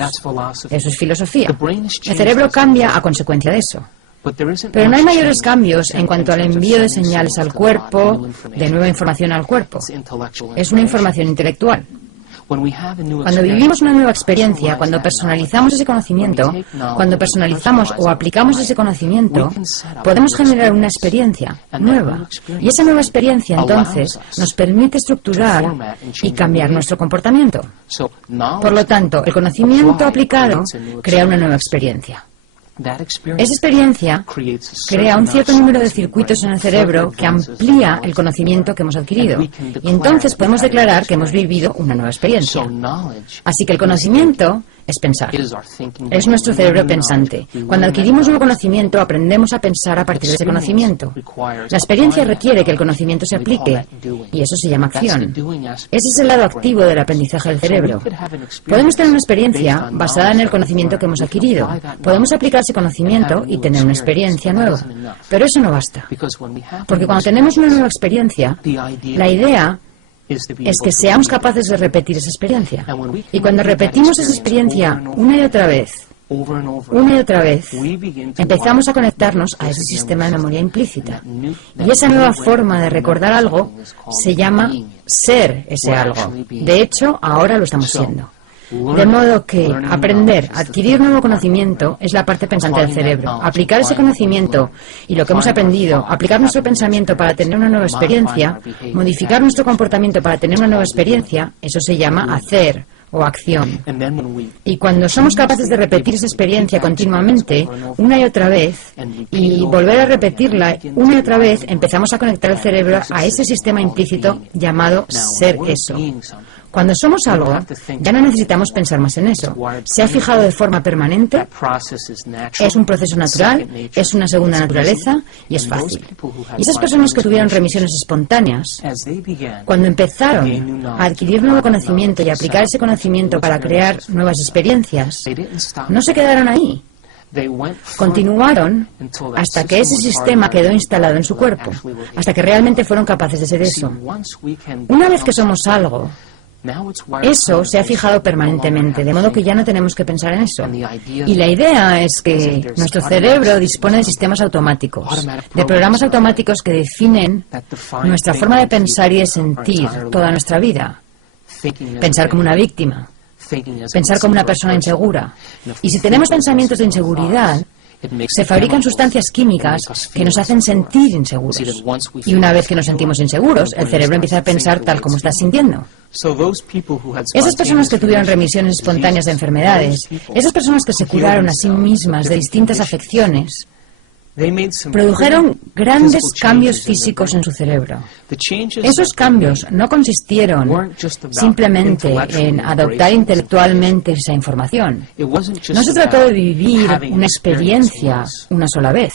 Eso es filosofía. El cerebro cambia a consecuencia de eso. Pero no hay mayores cambios en cuanto al envío de señales al cuerpo, de nueva información al cuerpo. Es una información intelectual. Cuando vivimos una nueva experiencia, cuando personalizamos ese conocimiento, cuando personalizamos o aplicamos ese conocimiento, podemos generar una experiencia nueva. Y esa nueva experiencia, entonces, nos permite estructurar y cambiar nuestro comportamiento. Por lo tanto, el conocimiento aplicado crea una nueva experiencia. Esa experiencia crea un cierto número de circuitos en el cerebro que amplía el conocimiento que hemos adquirido. Y entonces podemos declarar que hemos vivido una nueva experiencia. Así que el conocimiento es pensar. Es nuestro cerebro pensante. Cuando adquirimos un conocimiento, aprendemos a pensar a partir de ese conocimiento. La experiencia requiere que el conocimiento se aplique, y eso se llama acción. Ese es el lado activo del aprendizaje del cerebro. Podemos tener una experiencia basada en el conocimiento que hemos adquirido. Podemos aplicar ese conocimiento y tener una experiencia nueva. Pero eso no basta. Porque cuando tenemos una nueva experiencia, la idea es que seamos capaces de repetir esa experiencia. Y cuando repetimos esa experiencia una y otra vez, empezamos a conectarnos a ese sistema de memoria implícita. Y esa nueva forma de recordar algo se llama ser ese algo. De hecho, ahora lo estamos siendo. De modo que aprender, adquirir nuevo conocimiento es la parte pensante del cerebro. Aplicar ese conocimiento y lo que hemos aprendido, aplicar nuestro pensamiento para tener una nueva experiencia, modificar nuestro comportamiento para tener una nueva experiencia, eso se llama hacer o acción. Y cuando somos capaces de repetir esa experiencia continuamente, una y otra vez, y volver a repetirla una y otra vez, empezamos a conectar el cerebro a ese sistema implícito llamado ser eso. Cuando somos algo, ya no necesitamos pensar más en eso. Se ha fijado de forma permanente, es un proceso natural, es una segunda naturaleza y es fácil. Y esas personas que tuvieron remisiones espontáneas, cuando empezaron a adquirir nuevo conocimiento y aplicar ese conocimiento para crear nuevas experiencias, no se quedaron ahí. Continuaron hasta que ese sistema quedó instalado en su cuerpo, hasta que realmente fueron capaces de ser eso. Una vez que somos algo, eso se ha fijado permanentemente, de modo que ya no tenemos que pensar en eso. Y la idea es que nuestro cerebro dispone de sistemas automáticos, de programas automáticos que definen nuestra forma de pensar y de sentir toda nuestra vida. Pensar como una víctima, pensar como una persona insegura. Y si tenemos pensamientos de inseguridad, Se fabrican sustancias químicas que nos hacen sentir inseguros. Y una vez que nos sentimos inseguros, el cerebro empieza a pensar tal como estás sintiendo. Esas personas que tuvieron remisiones espontáneas de enfermedades, esas personas que se curaron a sí mismas de distintas afecciones, produjeron grandes cambios físicos en su cerebro. Esos cambios no consistieron simplemente en adoptar intelectualmente esa información. No se trató de vivir una experiencia una sola vez.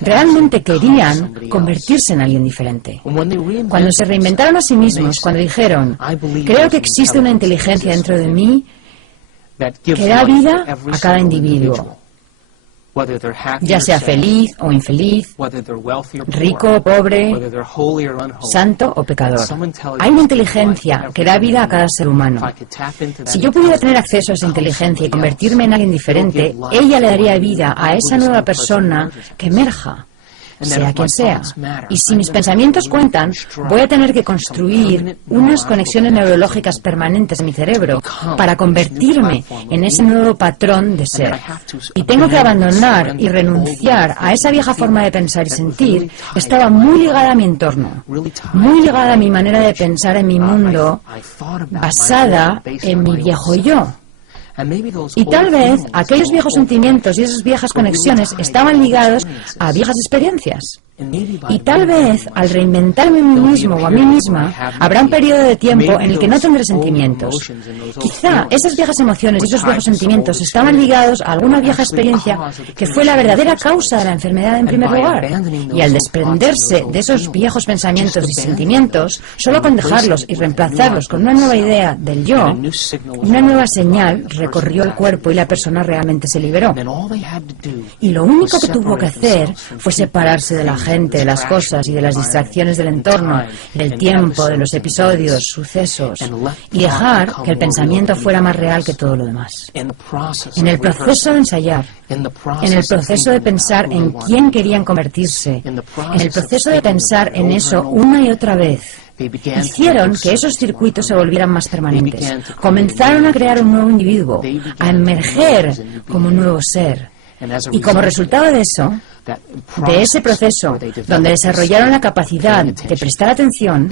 Realmente querían convertirse en alguien diferente. Cuando se reinventaron a sí mismos, cuando dijeron, creo que existe una inteligencia dentro de mí que da vida a cada individuo, ya sea feliz o infeliz, rico o pobre, santo o pecador. Hay una inteligencia que da vida a cada ser humano. Si yo pudiera tener acceso a esa inteligencia y convertirme en alguien diferente, ella le daría vida a esa nueva persona que emerja, sea quien sea. Y si mis pensamientos cuentan, voy a tener que construir unas conexiones neurológicas permanentes en mi cerebro para convertirme en ese nuevo patrón de ser. Y tengo que abandonar y renunciar a esa vieja forma de pensar y sentir que estaba muy ligada a mi entorno, muy ligada a mi manera de pensar en mi mundo, basada en mi viejo yo. Y tal vez aquellos viejos sentimientos y esas viejas conexiones estaban ligados a viejas experiencias. Y tal vez, al reinventarme a mí mismo o a mí misma, habrá un periodo de tiempo en el que no tendré sentimientos. Quizá esas viejas emociones y esos viejos sentimientos estaban ligados a alguna vieja experiencia que fue la verdadera causa de la enfermedad en primer lugar. Y al desprenderse de esos viejos pensamientos y sentimientos, solo con dejarlos y reemplazarlos con una nueva idea del yo, una nueva señal recorrió el cuerpo y la persona realmente se liberó. Y lo único que tuvo que hacer fue separarse de la gente, de las cosas y de las distracciones del entorno, del tiempo, de los episodios, sucesos, y dejar que el pensamiento fuera más real que todo lo demás. En el proceso de ensayar, en el proceso de pensar en quién querían convertirse, en el proceso de pensar en eso una y otra vez, hicieron que esos circuitos se volvieran más permanentes. Comenzaron a crear un nuevo individuo, a emerger como un nuevo ser. Y como resultado de eso, de ese proceso, donde desarrollaron la capacidad de prestar atención,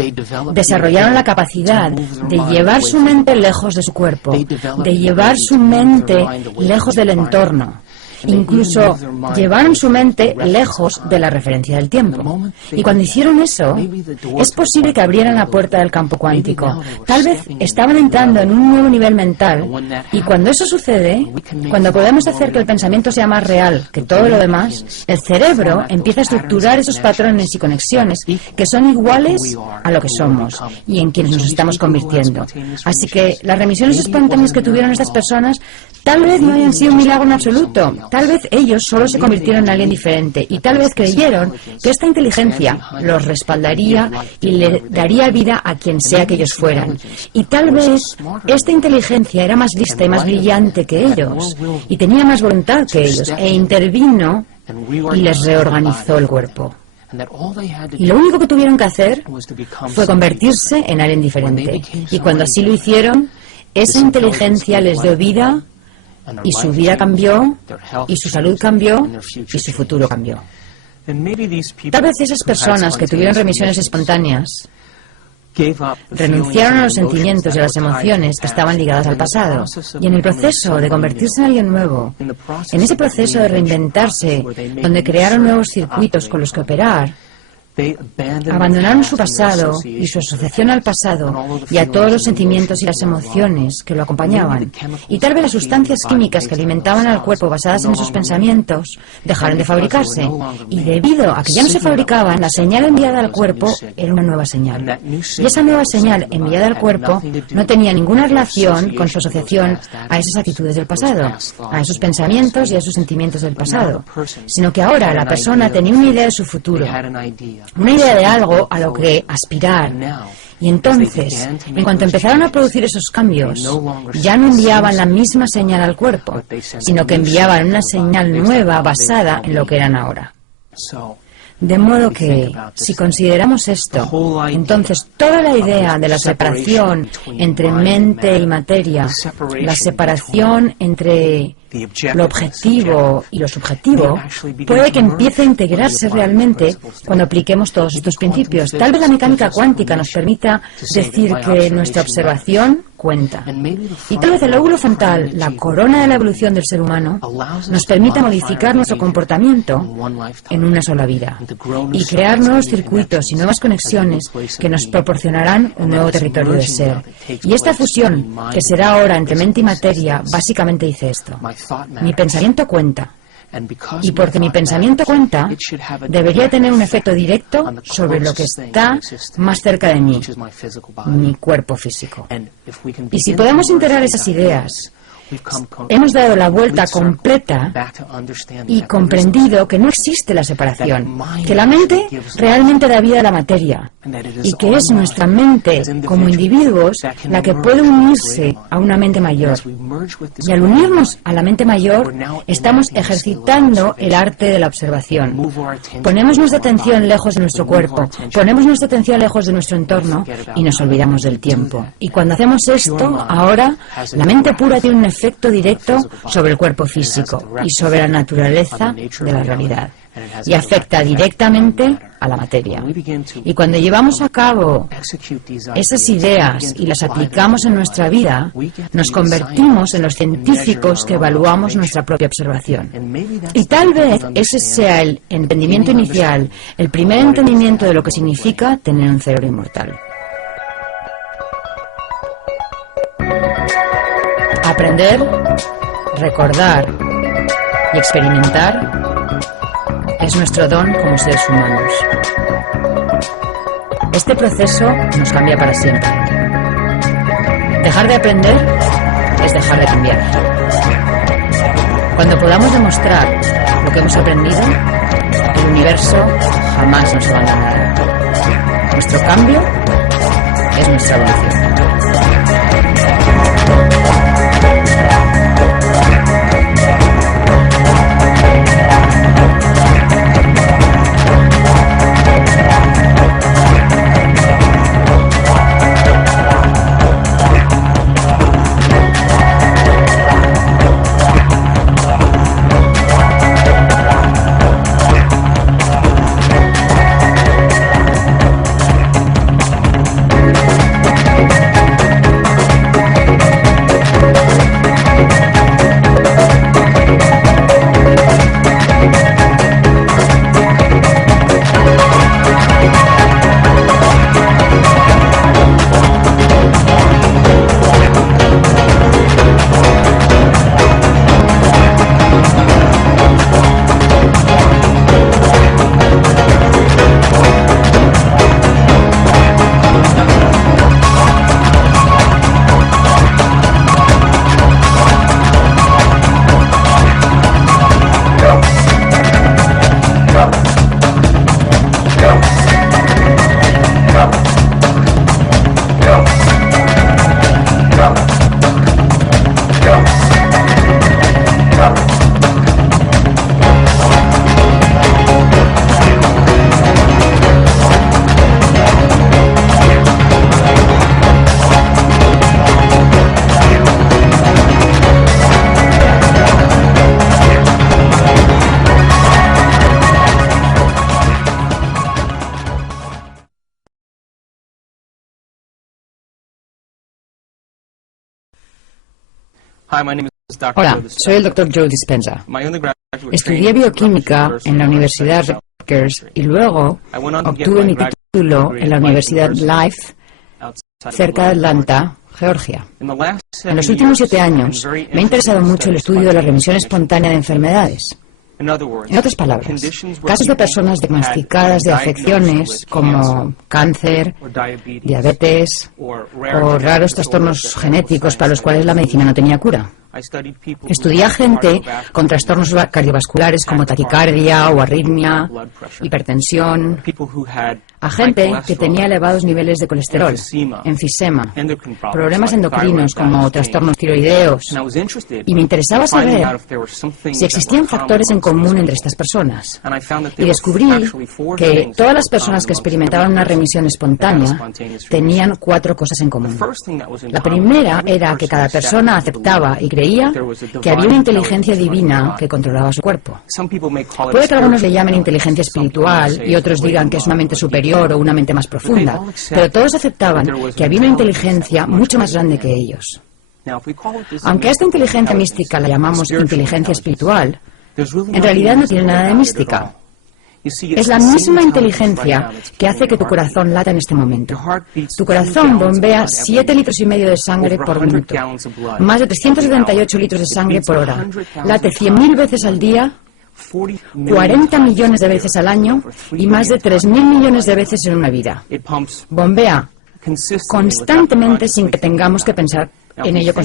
desarrollaron la capacidad de llevar su mente lejos de su cuerpo, de llevar su mente lejos del entorno. Incluso llevaron su mente lejos de la referencia del tiempo. Y cuando hicieron eso, es posible que abrieran la puerta del campo cuántico. Tal vez estaban entrando en un nuevo nivel mental, y cuando eso sucede, cuando podemos hacer que el pensamiento sea más real que todo lo demás, el cerebro empieza a estructurar esos patrones y conexiones que son iguales a lo que somos y en quienes nos estamos convirtiendo. Así que las remisiones espontáneas que tuvieron estas personas tal vez no hayan sido un milagro en absoluto. Tal vez ellos solo se convirtieron en alguien diferente y tal vez creyeron que esta inteligencia los respaldaría y le daría vida a quien sea que ellos fueran. Y tal vez esta inteligencia era más lista y más brillante que ellos y tenía más voluntad que ellos e intervino y les reorganizó el cuerpo. Y lo único que tuvieron que hacer fue convertirse en alguien diferente. Y cuando así lo hicieron, esa inteligencia les dio vida, y su vida cambió, y su salud cambió, y su futuro cambió. Tal vez esas personas que tuvieron remisiones espontáneas renunciaron a los sentimientos y a las emociones que estaban ligadas al pasado. Y en el proceso de convertirse en alguien nuevo, en ese proceso de reinventarse, donde crearon nuevos circuitos con los que operar, abandonaron su pasado y su asociación al pasado y a todos los sentimientos y las emociones que lo acompañaban. Y tal vez las sustancias químicas que alimentaban al cuerpo basadas en esos pensamientos dejaron de fabricarse. Y debido a que ya no se fabricaban, la señal enviada al cuerpo era una nueva señal. Y esa nueva señal enviada al cuerpo no tenía ninguna relación con su asociación a esas actitudes del pasado, a esos pensamientos y a esos sentimientos del pasado, sino que ahora la persona tenía una idea de su futuro, una idea de algo a lo que aspirar. Y entonces, en cuanto empezaron a producir esos cambios, ya no enviaban la misma señal al cuerpo, sino que enviaban una señal nueva basada en lo que eran ahora. De modo que, si consideramos esto, entonces toda la idea de la separación entre mente y materia, la separación entre Lo objetivo y lo subjetivo puede que empiece a integrarse realmente cuando apliquemos todos estos principios. Tal vez la mecánica cuántica nos permita decir que nuestra observación cuenta. Y tal vez el lóbulo frontal, la corona de la evolución del ser humano, nos permita modificar nuestro comportamiento en una sola vida y crear nuevos circuitos y nuevas conexiones que nos proporcionarán un nuevo territorio de ser. Y esta fusión, que será ahora entre mente y materia, básicamente dice esto: mi pensamiento cuenta. Y porque mi pensamiento cuenta, debería tener un efecto directo sobre lo que está más cerca de mí, mi cuerpo físico. Y si podemos integrar esas ideas, hemos dado la vuelta completa y comprendido que no existe la separación, que la mente realmente da vida a la materia y que es nuestra mente como individuos la que puede unirse a una mente mayor. Y al unirnos a la mente mayor, estamos ejercitando el arte de la observación. Ponemos nuestra atención lejos de nuestro cuerpo, ponemos nuestra atención lejos de nuestro entorno y nos olvidamos del tiempo. Y cuando hacemos esto, ahora, la mente pura tiene un efecto directo sobre el cuerpo físico y sobre la naturaleza de la realidad, y afecta directamente a la materia. Y cuando llevamos a cabo esas ideas y las aplicamos en nuestra vida, nos convertimos en los científicos que evaluamos nuestra propia observación. Y tal vez ese sea el entendimiento inicial, el primer entendimiento de lo que significa tener un cerebro inmortal. Aprender, recordar y experimentar es nuestro don como seres humanos. Este proceso nos cambia para siempre. Dejar de aprender es dejar de cambiar. Cuando podamos demostrar lo que hemos aprendido, el universo jamás nos abandonará. Nuestro cambio es nuestra evolución. Hola, soy el Dr. Joe Dispenza. Estudié bioquímica en la Universidad Rutgers y luego obtuve mi título en la Universidad Life, cerca de Atlanta, Georgia. En los últimos 7 años me ha interesado mucho el estudio de la remisión espontánea de enfermedades. En otras palabras, casos de personas diagnosticadas de afecciones como cáncer, diabetes o raros trastornos genéticos para los cuales la medicina no tenía cura. Estudié a gente con trastornos cardiovasculares como taquicardia o arritmia, hipertensión, a gente que tenía elevados niveles de colesterol, enfisema, problemas endocrinos como trastornos tiroideos, y me interesaba saber si existían factores en común entre estas personas. Y descubrí que todas las personas que experimentaban una remisión espontánea tenían 4 cosas en común. La primera era que cada persona aceptaba y creía creía que había una inteligencia divina que controlaba su cuerpo. Puede que algunos le llamen inteligencia espiritual y otros digan que es una mente superior o una mente más profunda, pero todos aceptaban que había una inteligencia mucho más grande que ellos. Aunque a esta inteligencia mística la llamamos inteligencia espiritual, en realidad no tiene nada de mística. Es la misma inteligencia que hace que tu corazón lata en este momento. Tu corazón bombea 7,5 litros de sangre por minuto, más de 378 litros de sangre por hora. Late 100.000 veces al día, 40 millones de veces al año y más de 3.000 millones de veces en una vida. Bombea constantemente sin que tengamos que pensar en ello constantemente.